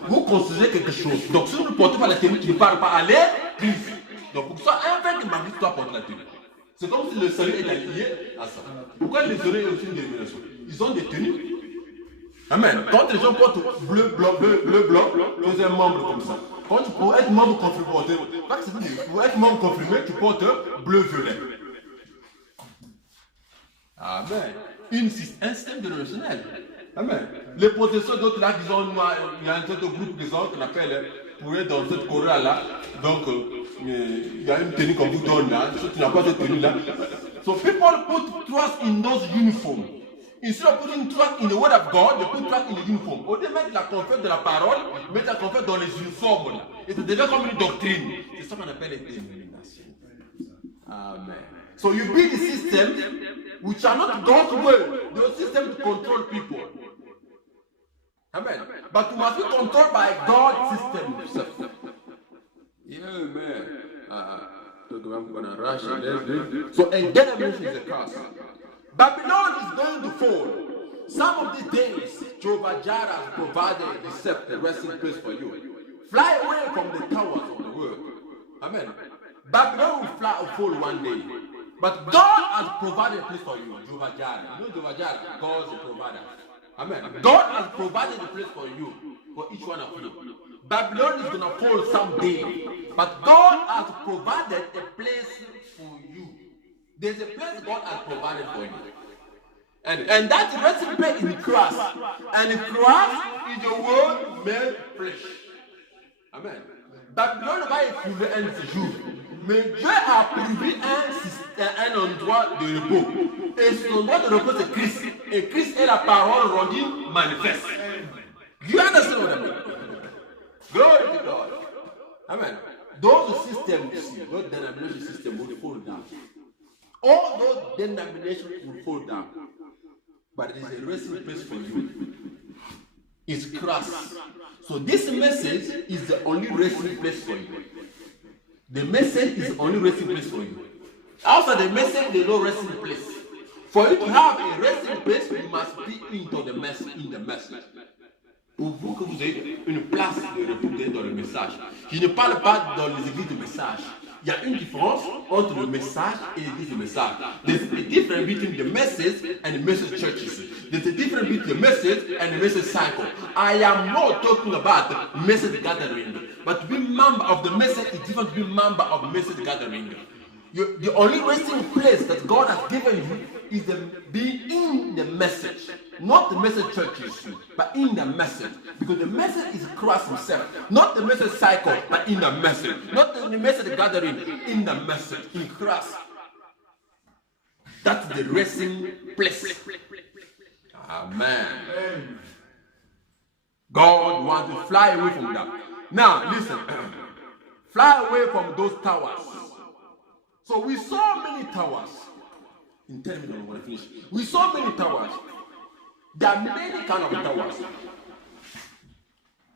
Vous considérez quelque chose. Donc si vous ne portez pas la tenue, tu ne parles pas à l'église. Donc pour que ce soit un fait que Kimbangis doit porter la tenue. C'est comme si le salut est lié à ça. Pourquoi les oreilles ont une dénomination? Ils ont des tenues. Amen. Quand les gens portent bleu, blanc, c'est un membre comme ça. Quand tu pour être membre confirmé, pour être membre confirmé, tu portes bleu, violet. Amen. Un système dénominationnel. Amen. Les protestants d'autres là, il y a un certain groupe qu'on appelle, pour être dans cette chorale là, donc il y a une tenue qu'on vous donne là, tu n'as pas cette tenue là. So people put trust in those uniforms. Instead of putting trust in the word of God, they put trust in the uniform. Au lieu de mettre la confiance de la parole, ils mettent la confiance dans les uniformes. Et ça devient comme une doctrine. C'est ça qu'on appelle les dénominations. Amen. So you build a system which are not God's way. The system to control people. Amen. But you must be controlled by God's system. Yeah, man. I'm gonna rush it. So a denomination is a curse. Babylon is going to fall. Some of these days, Jehovah Jireh has provided a resting place for you. Fly away from the towers of the world. Amen. Babylon will fall one day. But God has provided a place for you, Jehovah Jireh. You know Jehovah Jireh, God is the provider. Amen. God has provided a place for you, for each one of you. Babylon is going to fall someday. But God has provided a place for you. There's a place God has provided for you. And that resting place in Christ. And Christ is the word made flesh. Amen. Babylone va éprouver un séjour. Mais Dieu a prévu un endroit de repos. Et cet endroit de repos, c'est Christ. Et Christ est la parole rendue manifeste. You understand what I mean? Glory to God. Amen. Those systems, those denomination systems will fall down. All those denominations will fall down. But there is a resting place for you. It's Christ. So this message is the only resting place for you. The message is the only resting place for you. Outside the message, there is no resting place. For you to have a resting place, you must be into the message, in the message. Pour vous que vous ayez une place de repos dans le message. Je ne parle pas dans les églises de message. Il y a une différence entre le message et l'église de message. There's a difference between the message and the message churches. There's a difference between the message and the message cycle. I am not talking about the message gathering. But to be member of the message is different to be member of the message gathering. The only resting place that God has given you is being in the message. Not the message churches, but in the message. Because the message is Christ himself. Not the message cycle, but in the message. Not the message gathering, in the message, in Christ. That's the resting place. Amen. God wants to fly away from that. Now, listen. Fly away from those towers. So we saw many towers. In 10 minutes, I'm going to finish. We saw many towers. There are many kind of towers.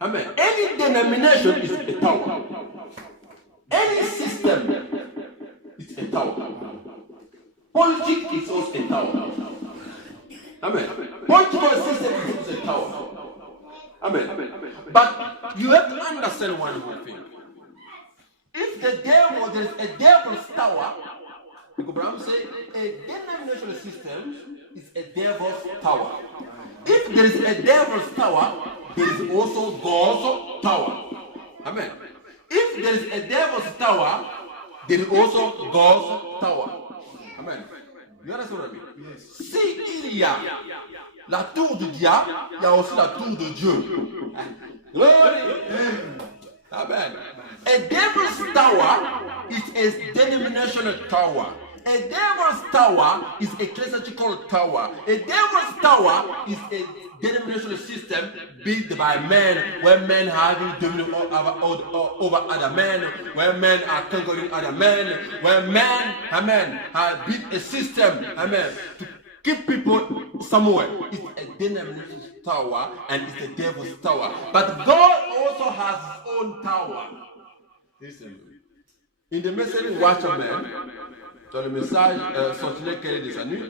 Amen. Any denomination is a tower. Any system is a tower. Politics is also a tower. Amen. Political system is also a tower. Amen. But you have to understand one more thing. If the devil, there is a devil's tower, because Abraham said a denominational system is a devil's tower. If there is a devil's tower, there is also God's tower. Amen. If there is a devil's tower, there is also God's tower. Amen. You understand what I mean? Yes. S'il y a la tour du diable, il y a aussi la tour de Dieu. Glory. Amen. A devil's tower is a denominational tower. A devil's tower is a ecclesiastical tower. A devil's tower is a denominational system built by men, where men have dominion over other men, where men are conquering other men, where men, amen, have built a system, amen, to keep people somewhere. It's a denominational tower and it's the devil's tower. But God also has his own tower. Listen, in the message Watchman, dans le message Sentinelle Quelle des années,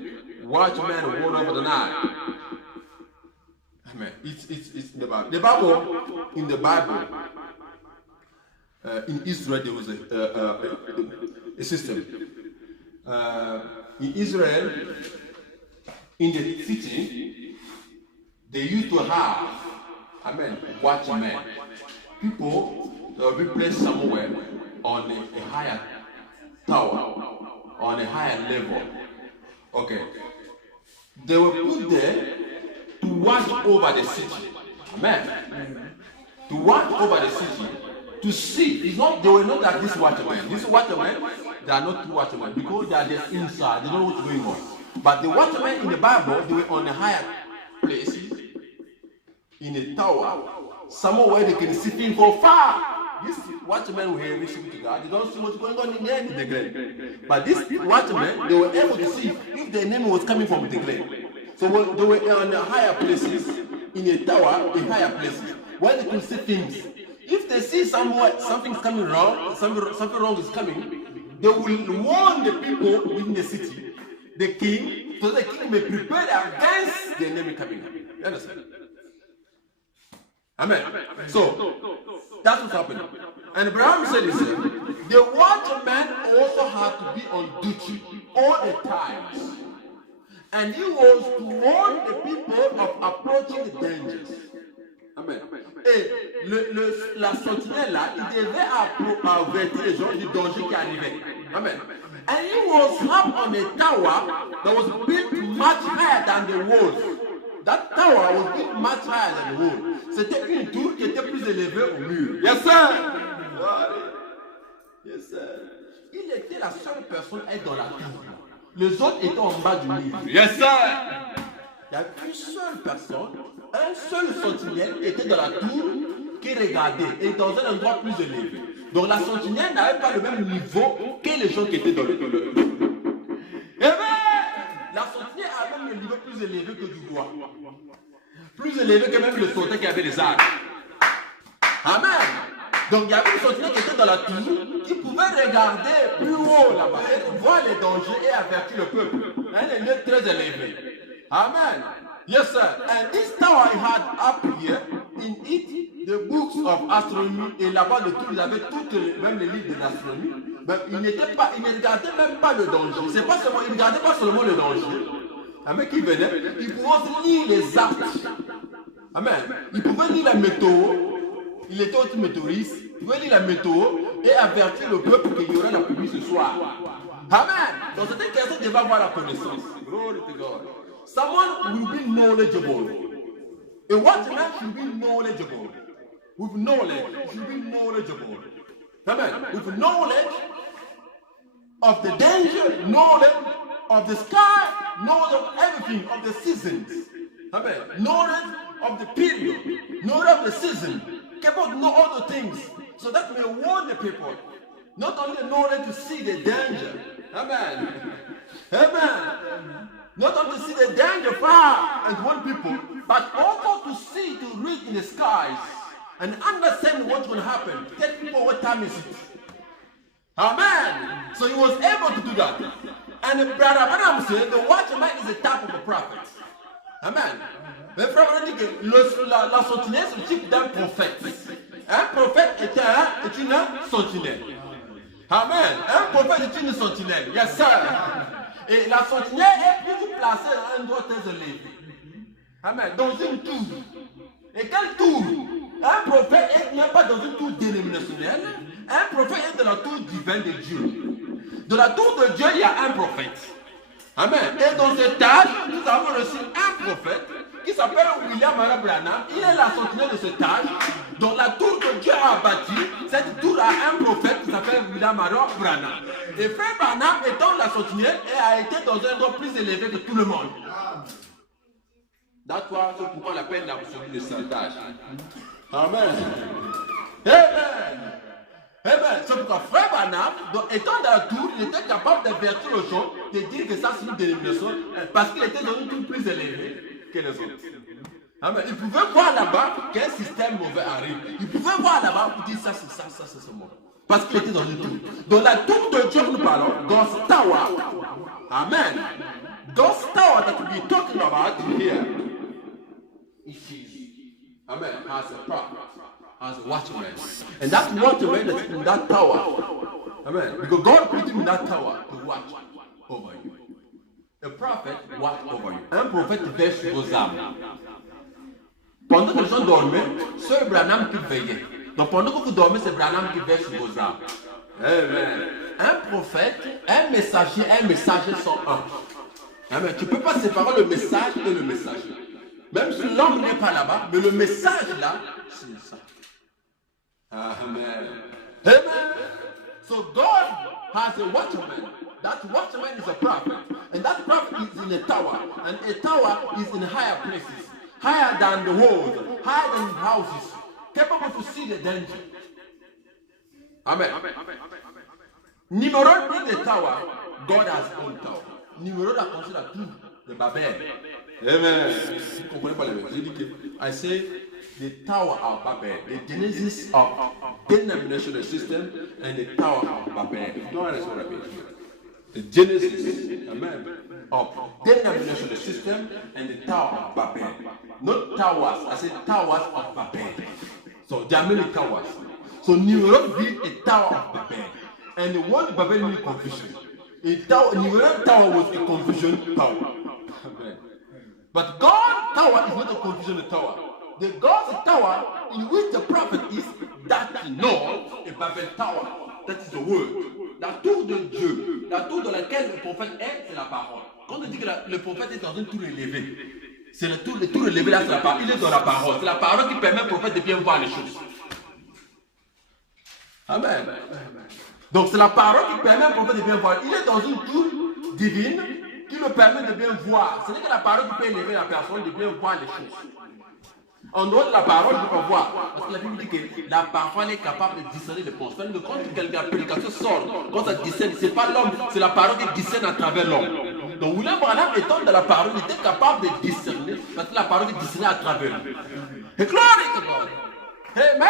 Watchman word over the night. Amen. It's in the Bible. In the Bible, in Israel there was a system. In Israel, in the city, they used to have, amen, watchmen. People will be placed somewhere on a higher tower, on a higher level. Okay. They were put there to watch over the city. Amen. To watch over the city. To see. It's not, they were not like this watchmen. These watchmen, they are not true watchmen because they are just inside. They don't know what's going on. But the watchmen in the Bible, they were on a higher place, in a tower, somewhere where they can see things from far. These watchmen were here listening to God. They don't see what's going on in there in the glen. But these watchmen, they were able to see if the enemy was coming from the glen. So they were on the higher places, in a tower, in higher places, where they could see things. If they see something's coming wrong, something wrong is coming, they will warn the people within the city, the king, so the king may prepare against the enemy coming. You understand? Amen. So that's what's happening. And Abraham said this: the watchman also had to be on duty all the times. And he was to warn the people of approaching the dangers. Amen. Et la sentinelle là, il devait avertir les gens du danger qui arrivait. Amen. And he was up on a tower that was built much higher than the walls. That tower was built much higher than the wall. C'était une tour qui était plus élevée au mur. Yes, sir. Yes, sir. Il était la seule personne à être dans la tour. Les autres étaient en bas du mur. Yes, sir. Il y avait une seule personne, un seul sentinelle était dans la tour qui regardait et dans un endroit plus élevé. Donc la sentinelle n'avait pas le même niveau que les gens qui étaient dans le tour. Eh bien, la sentinelle avait même le niveau plus élevé que du roi. Plus élevé que même le soldat qui avait les armes. Amen. Donc il y avait une sentinelle qui était dans la tour, qui pouvait regarder plus haut là-bas, et voir les dangers et avertir le peuple. Un lieu très élevé. Amen. Yes, sir. And this tower he had up here, in it, the books of astronomy, et là-bas le tour, il avait toutes même les livres de l'astronomie. Mais il ne regardait même pas le danger. C'est pas seulement, il ne regardait pas seulement le danger. Amen, qui venait, il pouvait aussi lire les astres. Amen. Il pouvait lire la météo. Il était aussi météoriste. Il pouvait lire la météo et avertir le peuple qu'il y aurait la pluie ce soir. Amen. Donc c'était quelqu'un qui devait avoir la connaissance. Glory to God. Someone will be knowledgeable. A watchman should be knowledgeable. With knowledge, he should be knowledgeable. Amen. With knowledge of the danger, knowledge of the sky, knowledge of everything, of the seasons. Amen. Knowledge of the period, knowledge of the season. Capable to know all the things, so that may warn the people. Not only knowledge to see the danger. Amen. Amen. Not only to see the danger far and warn people, but also to see, to read in the skies and understand what's going to happen. Tell people what time is it. Amen. So he was able to do that. And Brother Abraham said, the watchman is the type of a prophet. Amen. Mais frère, on dit que la sentinelle, c'est le type d'un prophète. Un prophète est une sentinelle. Amen. Un prophète est une sentinelle. Yes, sir. Et la sentinelle est plus placée à un endroit très élevé. Amen. Dans une tour. Et quelle tour? Un prophète n'est pas dans une tour dénominationnelle. Un prophète est dans la tour divine de Dieu. Dans la tour de Dieu, il y a un prophète. Amen. Et dans cet âge, nous avons reçu un prophète qui s'appelle William Marion Branham. Il est la sentinelle de cet âge. Dans la tour que Dieu a bâtie, cette tour a un prophète qui s'appelle William Marion Branham. Et frère Branham étant la sentinelle, et a été dans un endroit plus élevé que tout le monde. D'accord, c'est pourquoi la peine d'absolu de cet âge. Amen. Amen. Amen. C'est pourquoi frère Branham, étant dans la tour, il était capable d'avertir le gens, de dire que ça c'est une dénomination, parce qu'il était dans une tour plus élevée que les autres. Amen. Il pouvait voir là-bas qu'un système mauvais arrive. Il pouvait voir là-bas pour dire ça c'est ça, ça c'est ce mot. Parce qu'il était dans une tour. Dans la tour de Dieu que nous parlons, God's tower. Amen. God's tower that we're talking about here. Amen. Has a prophet. As a watchman. And that watchman is in that tower. Amen. Because God put him in that tower to watch over you. A prophet watch over you. Un prophète veille sur vos âmes. Pendant que les gens dormaient, c'est Branham qui veillait. Donc pendant que vous dormez, c'est Branham qui veille sur vos âmes. Amen. Un prophète, un messager sont un. Amen. Tu ne peux pas séparer le message et le messager. Même si l'homme n'est pas là-bas, mais le message là, c'est ça. Amen. Amen. So God has a watchman. That watchman is a prophet. And that prophet is in a tower. And a tower is in higher places. Higher than the walls. Higher than houses. Capable to see the danger. Amen. Numéro 1 de tower, God has own tower. Numéro 2 a construit la tour de Babel. Amen. Vous ne comprenez pas les mots. J'ai dit que I say the tower of Babel, the genesis of denominational system and the tower of Babel. You don't understand what I mean here. The genesis, amen, of denominational system and the tower of Babel. Not towers, I said towers of Babel. So there are many towers. So Nimrod built a tower of Babel. And the word Babel means confusion. Nimrod tower was a confusion tower. Amen. But God's tower is not a confusion tower. The God's tower in which the prophet is, that is not a Babel tower. That is the word. La tour de Dieu, la tour dans laquelle le prophète est, c'est la parole. Quand on dit que le prophète est dans une tour élevée, c'est le tour élevé là, c'est la parole. Il est dans la parole. C'est la parole qui permet au prophète de bien voir les choses. Amen. Donc c'est la parole qui permet au prophète de bien voir. Il est dans une tour divine qui le permet de bien voir. Ce n'est que la parole qui peut élever la personne de bien voir les choses. En dehors de la parole, tu peux voir. Parce que la Bible dit que la parole est capable de discerner les pensées. Même quand la prédication sort, quand ça discerne, ce n'est pas l'homme, c'est la parole qui discerne à travers l'homme. Donc William Branham étant dans la parole, il était capable de discerner, parce que la parole est discernée à travers lui. Et gloire to God. Amen.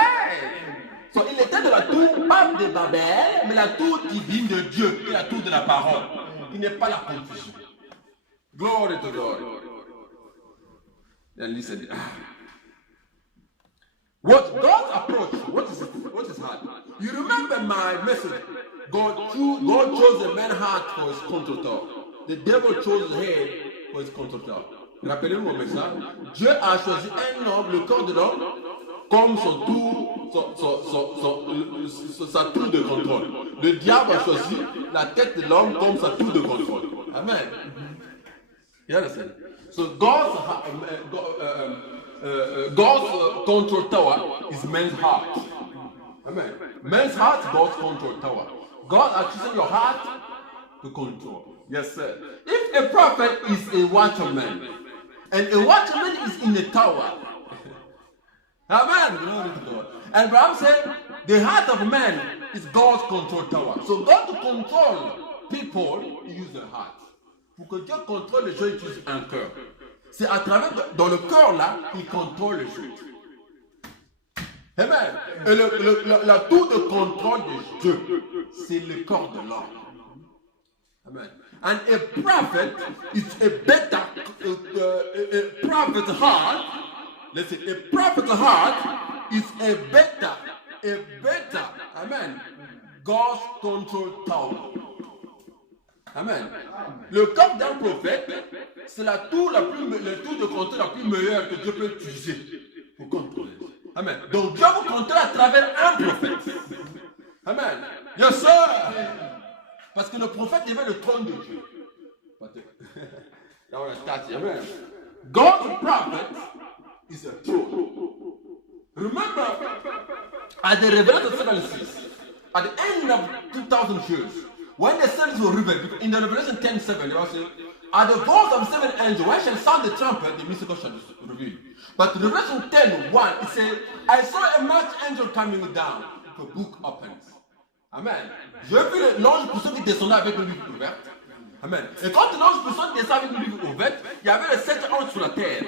So, il était de la tour, pas de Babel, mais la tour divine de Dieu, qui est la tour de la parole, qui n'est pas la confusion. Glory to God. And listen. What God's approach, what is hard? You remember my message? God chose a man's heart for his contretemps. The devil chose his head for his contretemps. Rappelez-vous mon message. Dieu a choisi un homme, le corps de l'homme, comme son tour, sa tour de contrôle. Le diable a choisi la tête de l'homme comme sa tour de contrôle. Amen. You understand? So God's control tower is man's heart. Amen. Man's heart, God's control tower. God has chosen your heart to control. Yes, sir. If a prophet is a watchman, and a watchman is in a tower, amen. Glory to God. And Abraham said, the heart of man is God's control tower. So God to control people, he uses the heart. Pour que Dieu contrôle les gens, il utilise un cœur. C'est à travers, dans le cœur là, il contrôle les choses. Amen. Et la tour de contrôle de Dieu, c'est le corps de l'homme. Amen. And a prophet is a better, a prophet heart. Listen, a prophet heart is a better, amen, God's control tower. Amen. Le corps d'un prophète, c'est la tour de contrôle la plus meilleure que Dieu peut utiliser pour contrôler. Amen. Donc Dieu vous contrôle à travers un prophète. Amen. Yes, sir. Parce que le prophète devait le trône de Dieu. Amen. God's prophet is a throne. Remember, at the Revelation 7:6, at the end of 2,000 years, when the seals were revealed, in the Revelation 10:7, they will say, at the voice of the seventh angel, when shall sound the trumpet, the mystical shall be revealed. But in Revelation 10:1, it says, I saw a mighty angel coming down, the book opens. Amen. Je vis l'ange puissant qui descendait avec une livre ouverte. Amen. Et quand l'ange puissant descendait avec une livre ouverte, il y avait les 7 anges sur la terre.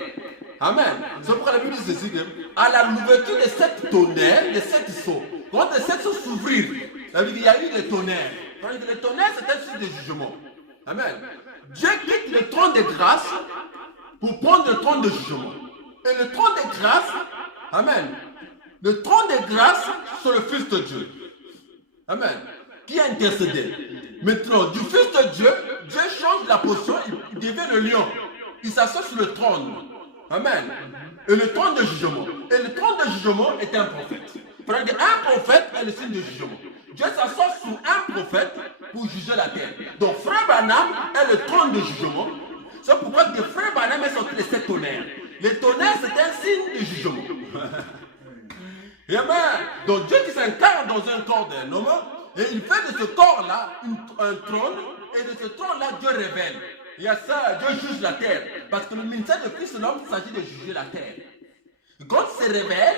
Amen. C'est pourquoi la Bible dit ceci, à la l'ouverture des 7 tonnerres, des 7 sceaux. Quand les 7 sceaux s'ouvrirent, ça veut dire qu'il y a eu des tonnerres. Les tonnerres, c'était un signe de jugement. Amen. Dieu quitte le trône de grâce pour prendre le trône de jugement. Et le trône de grâce, amen. Le trône de grâce, c'est le Fils de Dieu. Amen. Qui a intercédé. Maintenant, du Fils de Dieu, Dieu change la position, il devient le lion. Il s'assoit sur le trône. Amen. Et le trône de jugement. Et le trône de jugement est un prophète. Parce qu'un prophète est le signe de jugement. Dieu s'assoit sur un prophète pour juger la terre. Donc, Frère Branham est le trône de jugement. C'est pourquoi que Frère Branham est sorti les 7 tonnerres. Les tonnerres, c'est un signe de jugement. Amen. Donc, Dieu qui s'incarne dans un corps d'un homme, et il fait de ce corps-là un trône, et de ce trône-là, Dieu révèle. Il y a ça, Dieu juge la terre. Parce que le ministère de Christ, l'homme, il s'agit de juger la terre. Quand il se révèle,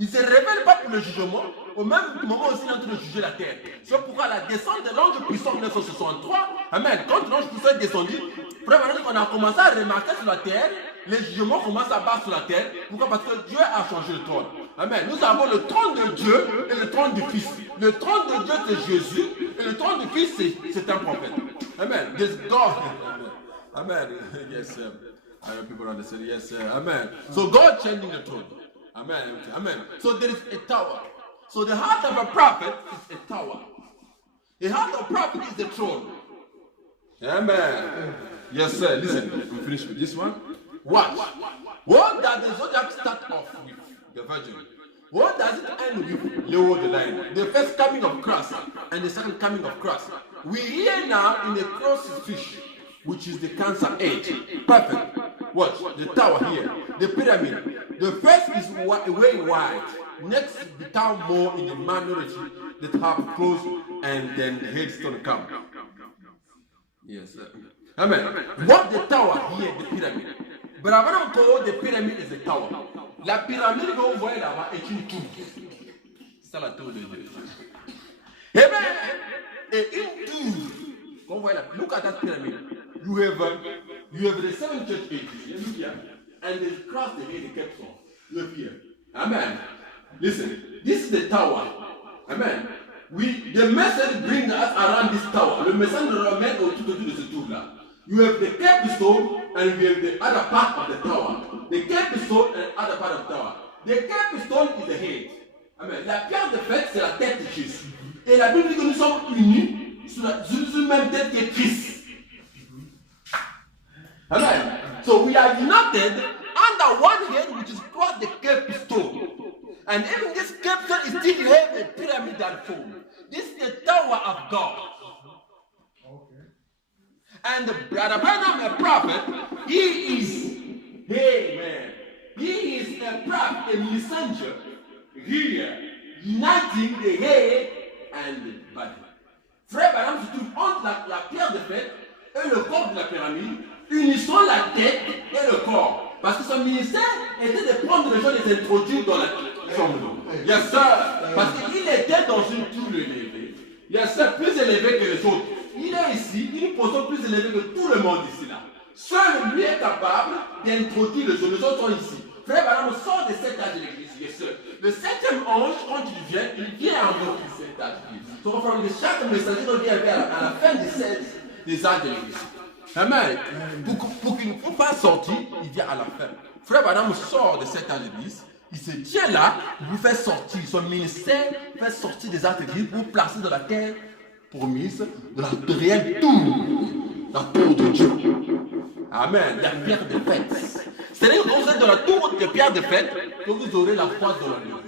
il ne se révèle pas pour le jugement, au même moment aussi il est en train de juger la terre. C'est pourquoi la descente de l'ange puissant en 1963, amen, quand l'ange puissant est descendu, frère, on a commencé à remarquer sur la terre, les jugements commencent à battre sur la terre. Pourquoi? Parce que Dieu a changé le trône. Amen. Nous avons le trône de Dieu et le trône du Fils. Le trône de Dieu c'est Jésus et le trône du Fils c'est un prophète. Amen. This God. Amen. Yes, sir. I know people understand. Yes, sir. Amen. So God changing the throne. Amen. Amen. So there is a tower. So the heart of a prophet is a tower. The heart of a prophet is the throne. Amen. Yes, sir. Listen, we finish with this one. Watch. What does the zodiac start off with? The Virgin. What does it end with? Lower the line. The first coming of Christ and the second coming of Christ. We hear now in the closest fish, which is the Cancer Age. Perfect. Watch. The tower here. The pyramid. The first is way wide. Next become more in the minority that have close and then the headstone come. Yes, sir. Amen. What the tower here, the pyramid. But avant encore, the pyramid is a tower. La pyramide que vous voyez là-bas est une tour. C'est ça la tour de Dieu. Amen. Et une tour. Qu'on voit là. Look at that pyramid. You have the 7 church ages. Look here. And they cross the head, the capstone. Look here. Amen. Listen. This is the tower. Amen. The message brings us around this tower. Le message nous ramène autour de ce tour-là. You have the capstone and you have the other part of the tower. The capstone and other part of the tower. The capstone is the head. Amen. La pierre de fête, c'est la tête de Jésus. Et la Bible dit que nous sommes unis sur la même tête que Christ. Amen. So we are united under one head, which is called the capstone. And even this capstone is still have a pyramidal form. This is the tower of God. And the Brother Branham, a prophet, he is, amen, he is a prophet, a messenger, here, uniting the head and the body. Frère Branham se trouve entre la pierre de fête et le corps de la pyramide, unissant la tête et le corps. Parce que son ministère était de prendre les gens et les introduire dans la chambre. Yes, sir. Parce qu'il était dans une tour élevée. Yes, sir, plus élevée que les autres. il est ici, il est une position plus élevée que tout le monde ici là. Seul lui est capable d'introduire le jeu. Les autres sont ici. Frère Branham sort de cet âge de l'église. Yes, le septième ange, quand il vient invoquer cet âge de l'église. Donc, chaque messager doit venir à la fin des âges de l'église. Amen. Pour qu'il ne faut pas sortir, il vient à la fin. Frère Branham sort de cet âge de l'église. Il se tient là, il vous fait sortir. Son ministère fait sortir des âges de l'église pour placer dans la terre promise de la réelle tour. La tour de Dieu. Amen. La pierre de fête. C'est-à-dire que quand vous êtes dans la tour de pierre de fête, que vous aurez la foi dans l'enlèvement.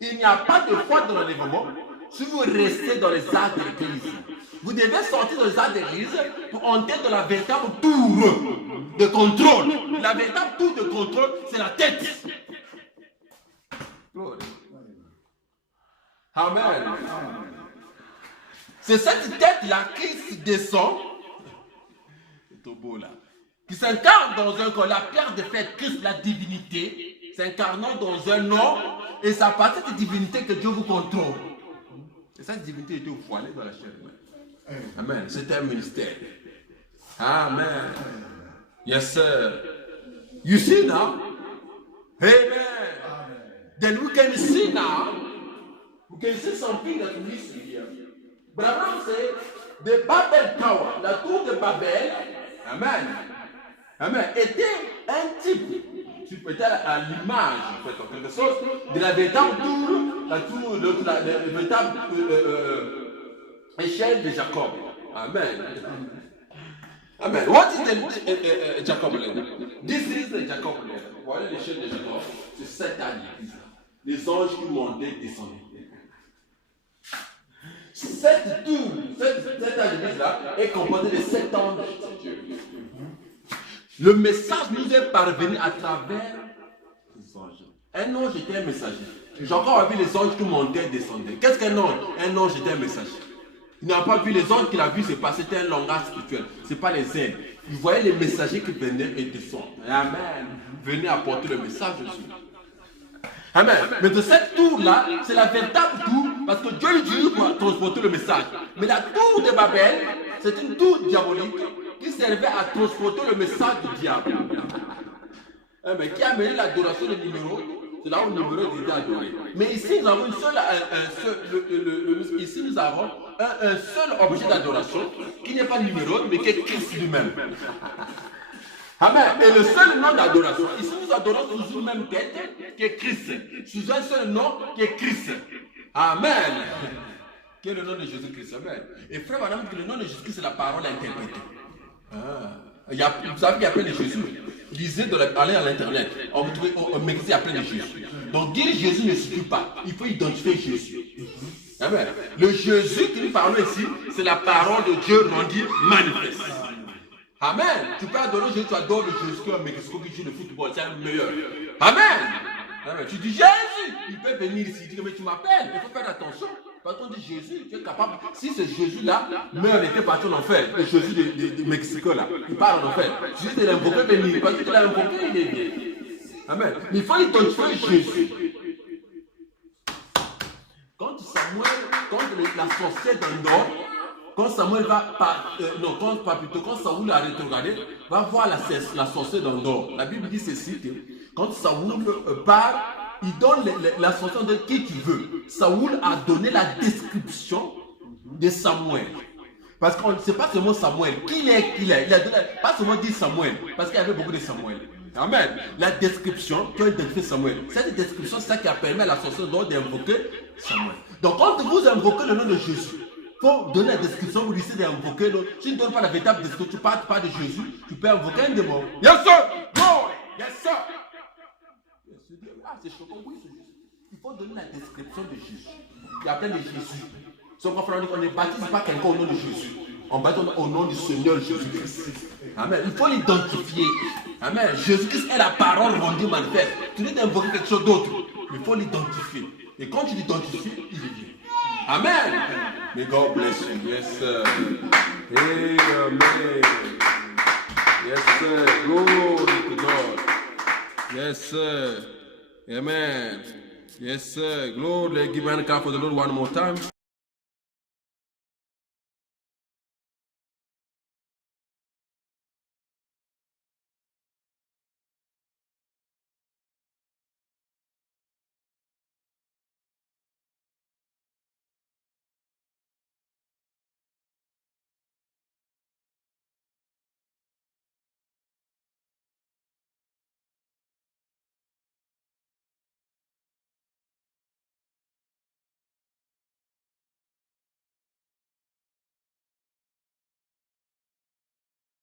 Il n'y a pas de foi dans l'enlèvement si vous restez dans les arts de l'église. Vous devez sortir dans les arts de l'église pour entrer dans la véritable tour de contrôle. La véritable tour de contrôle, c'est la tête. Amen. C'est cette tête-là qui descend. Beau, là, qui s'incarne dans un corps, la pierre de fête, Christ, la divinité, s'incarnant dans un homme, et c'est à partir de cette divinité que Dieu vous contrôle. Et cette divinité était voilée dans la chair humaine. Amen. C'était un ministère. Amen. Yes, sir. You see now? Amen. Then we can see now. We can see something that we see here. Branham said, the Babel Tower, la tour de Babel, Amen. Amen. Était un type, peut-être à l'image, en fait, en quelque sorte, de la véritable tour, la véritable échelle de Jacob. Amen. Amen. What is the Jacob ladder? This is the Jacob ladder. Voilà l'échelle de Jacob. C'est cette année. Les anges qui montaient et descendaient. Cette tour, cette église-là est composée de 7 anges de Dieu. Le message nous est parvenu à travers les anges. Un ange était un messager. Jacob a vu les anges qui montaient et descendaient. Qu'est-ce qu'un ange? Un ange était un messager. Il n'a pas vu les anges qu'il a vu, c'était un langage spirituel. Ce n'est pas les ailes. Il voyait les messagers qui venaient et descendaient. Amen. Venaient apporter le message de Dieu. Amen. Mais de cette tour-là, c'est la véritable tour parce que Dieu utilise pour transporter le message. Mais la tour de Babel, c'est une tour diabolique qui servait à transporter le message du diable. Mais qui a mené l'adoration des numéros, c'est là où le numéro était adoré. Mais ici, nous avons un seul objet d'adoration qui n'est pas numéro, mais qui est Christ lui-même. Amen. Et le seul nom d'adoration, ici nous adorons sous une même tête qui est Christ. Sous un seul nom qui est Christ. Amen. Qui est le nom de Jésus-Christ. Amen. Et frère madame, que le nom de Jésus-Christ, c'est la parole interprétée. Vous savez qu'il y a plein de Jésus. Lisez, allez à l'internet. On va trouver au Mexique, il y a plein de Jésus. Donc dire Jésus ne suffit pas. Il faut identifier Jésus. Amen. Le Jésus que nous parlons ici, c'est la parole de Dieu rendue manifeste. Amen. Tu peux adorer Jésus, tu adores le Jésus qui est au Mexique, qui joue le football, c'est le meilleur. Amen. Amen. Tu dis Jésus, il peut venir ici, il dit mais tu m'appelles, il faut faire attention. Parce qu'on dit Jésus, tu es capable. Si ce Jésus-là meurt, il était parti en enfer, le Jésus de Mexico là, il part en enfer. Jésus de l'invoquer venir, parce que tu l'as invoqué, il est bien. Amen. Mais il faut identifier Jésus. Quand la sorcière d'Endor, quand Samuel quand Saoul a rétrogradé, va voir la sorcière d'Endor. La Bible dit ceci, que quand Saoul part, il donne la sorcière de qui tu veux. Saoul a donné la description de Samuel. Parce qu'on ne sait pas seulement Samuel. Qui il est. Il a donné, pas seulement dit Samuel, parce qu'il y avait beaucoup de Samuel. Amen. La description qui a identifié Samuel. Cette description, c'est ça qui a permis à la sorcière d'invoquer Samuel. Donc quand vous invoquez le nom de Jésus, il faut donner la description, vous décidez d'invoquer. Tu ne donnes pas la véritable description, tu ne parles pas de Jésus, tu peux invoquer un démon. Yes sir! No! Yes sir! Ah, c'est choquant, oui, c'est juste. Il faut donner la description de Jésus. Il y a plein de Jésus. Sauf qu'on ne baptise pas quelqu'un au nom de Jésus. On baptise au nom du Seigneur Jésus-Christ. Amen. Il faut l'identifier. Amen. Jésus-Christ est la parole rendue manifeste. Tu dois invoquer quelque chose d'autre. Il faut l'identifier. Et quand tu l'identifies, il vient. Amen. May God bless you. Yes, sir. Amen. Yes, sir. Glory to God. Yes, sir. Amen. Yes, sir. Glory. Give an clap for the Lord one more time.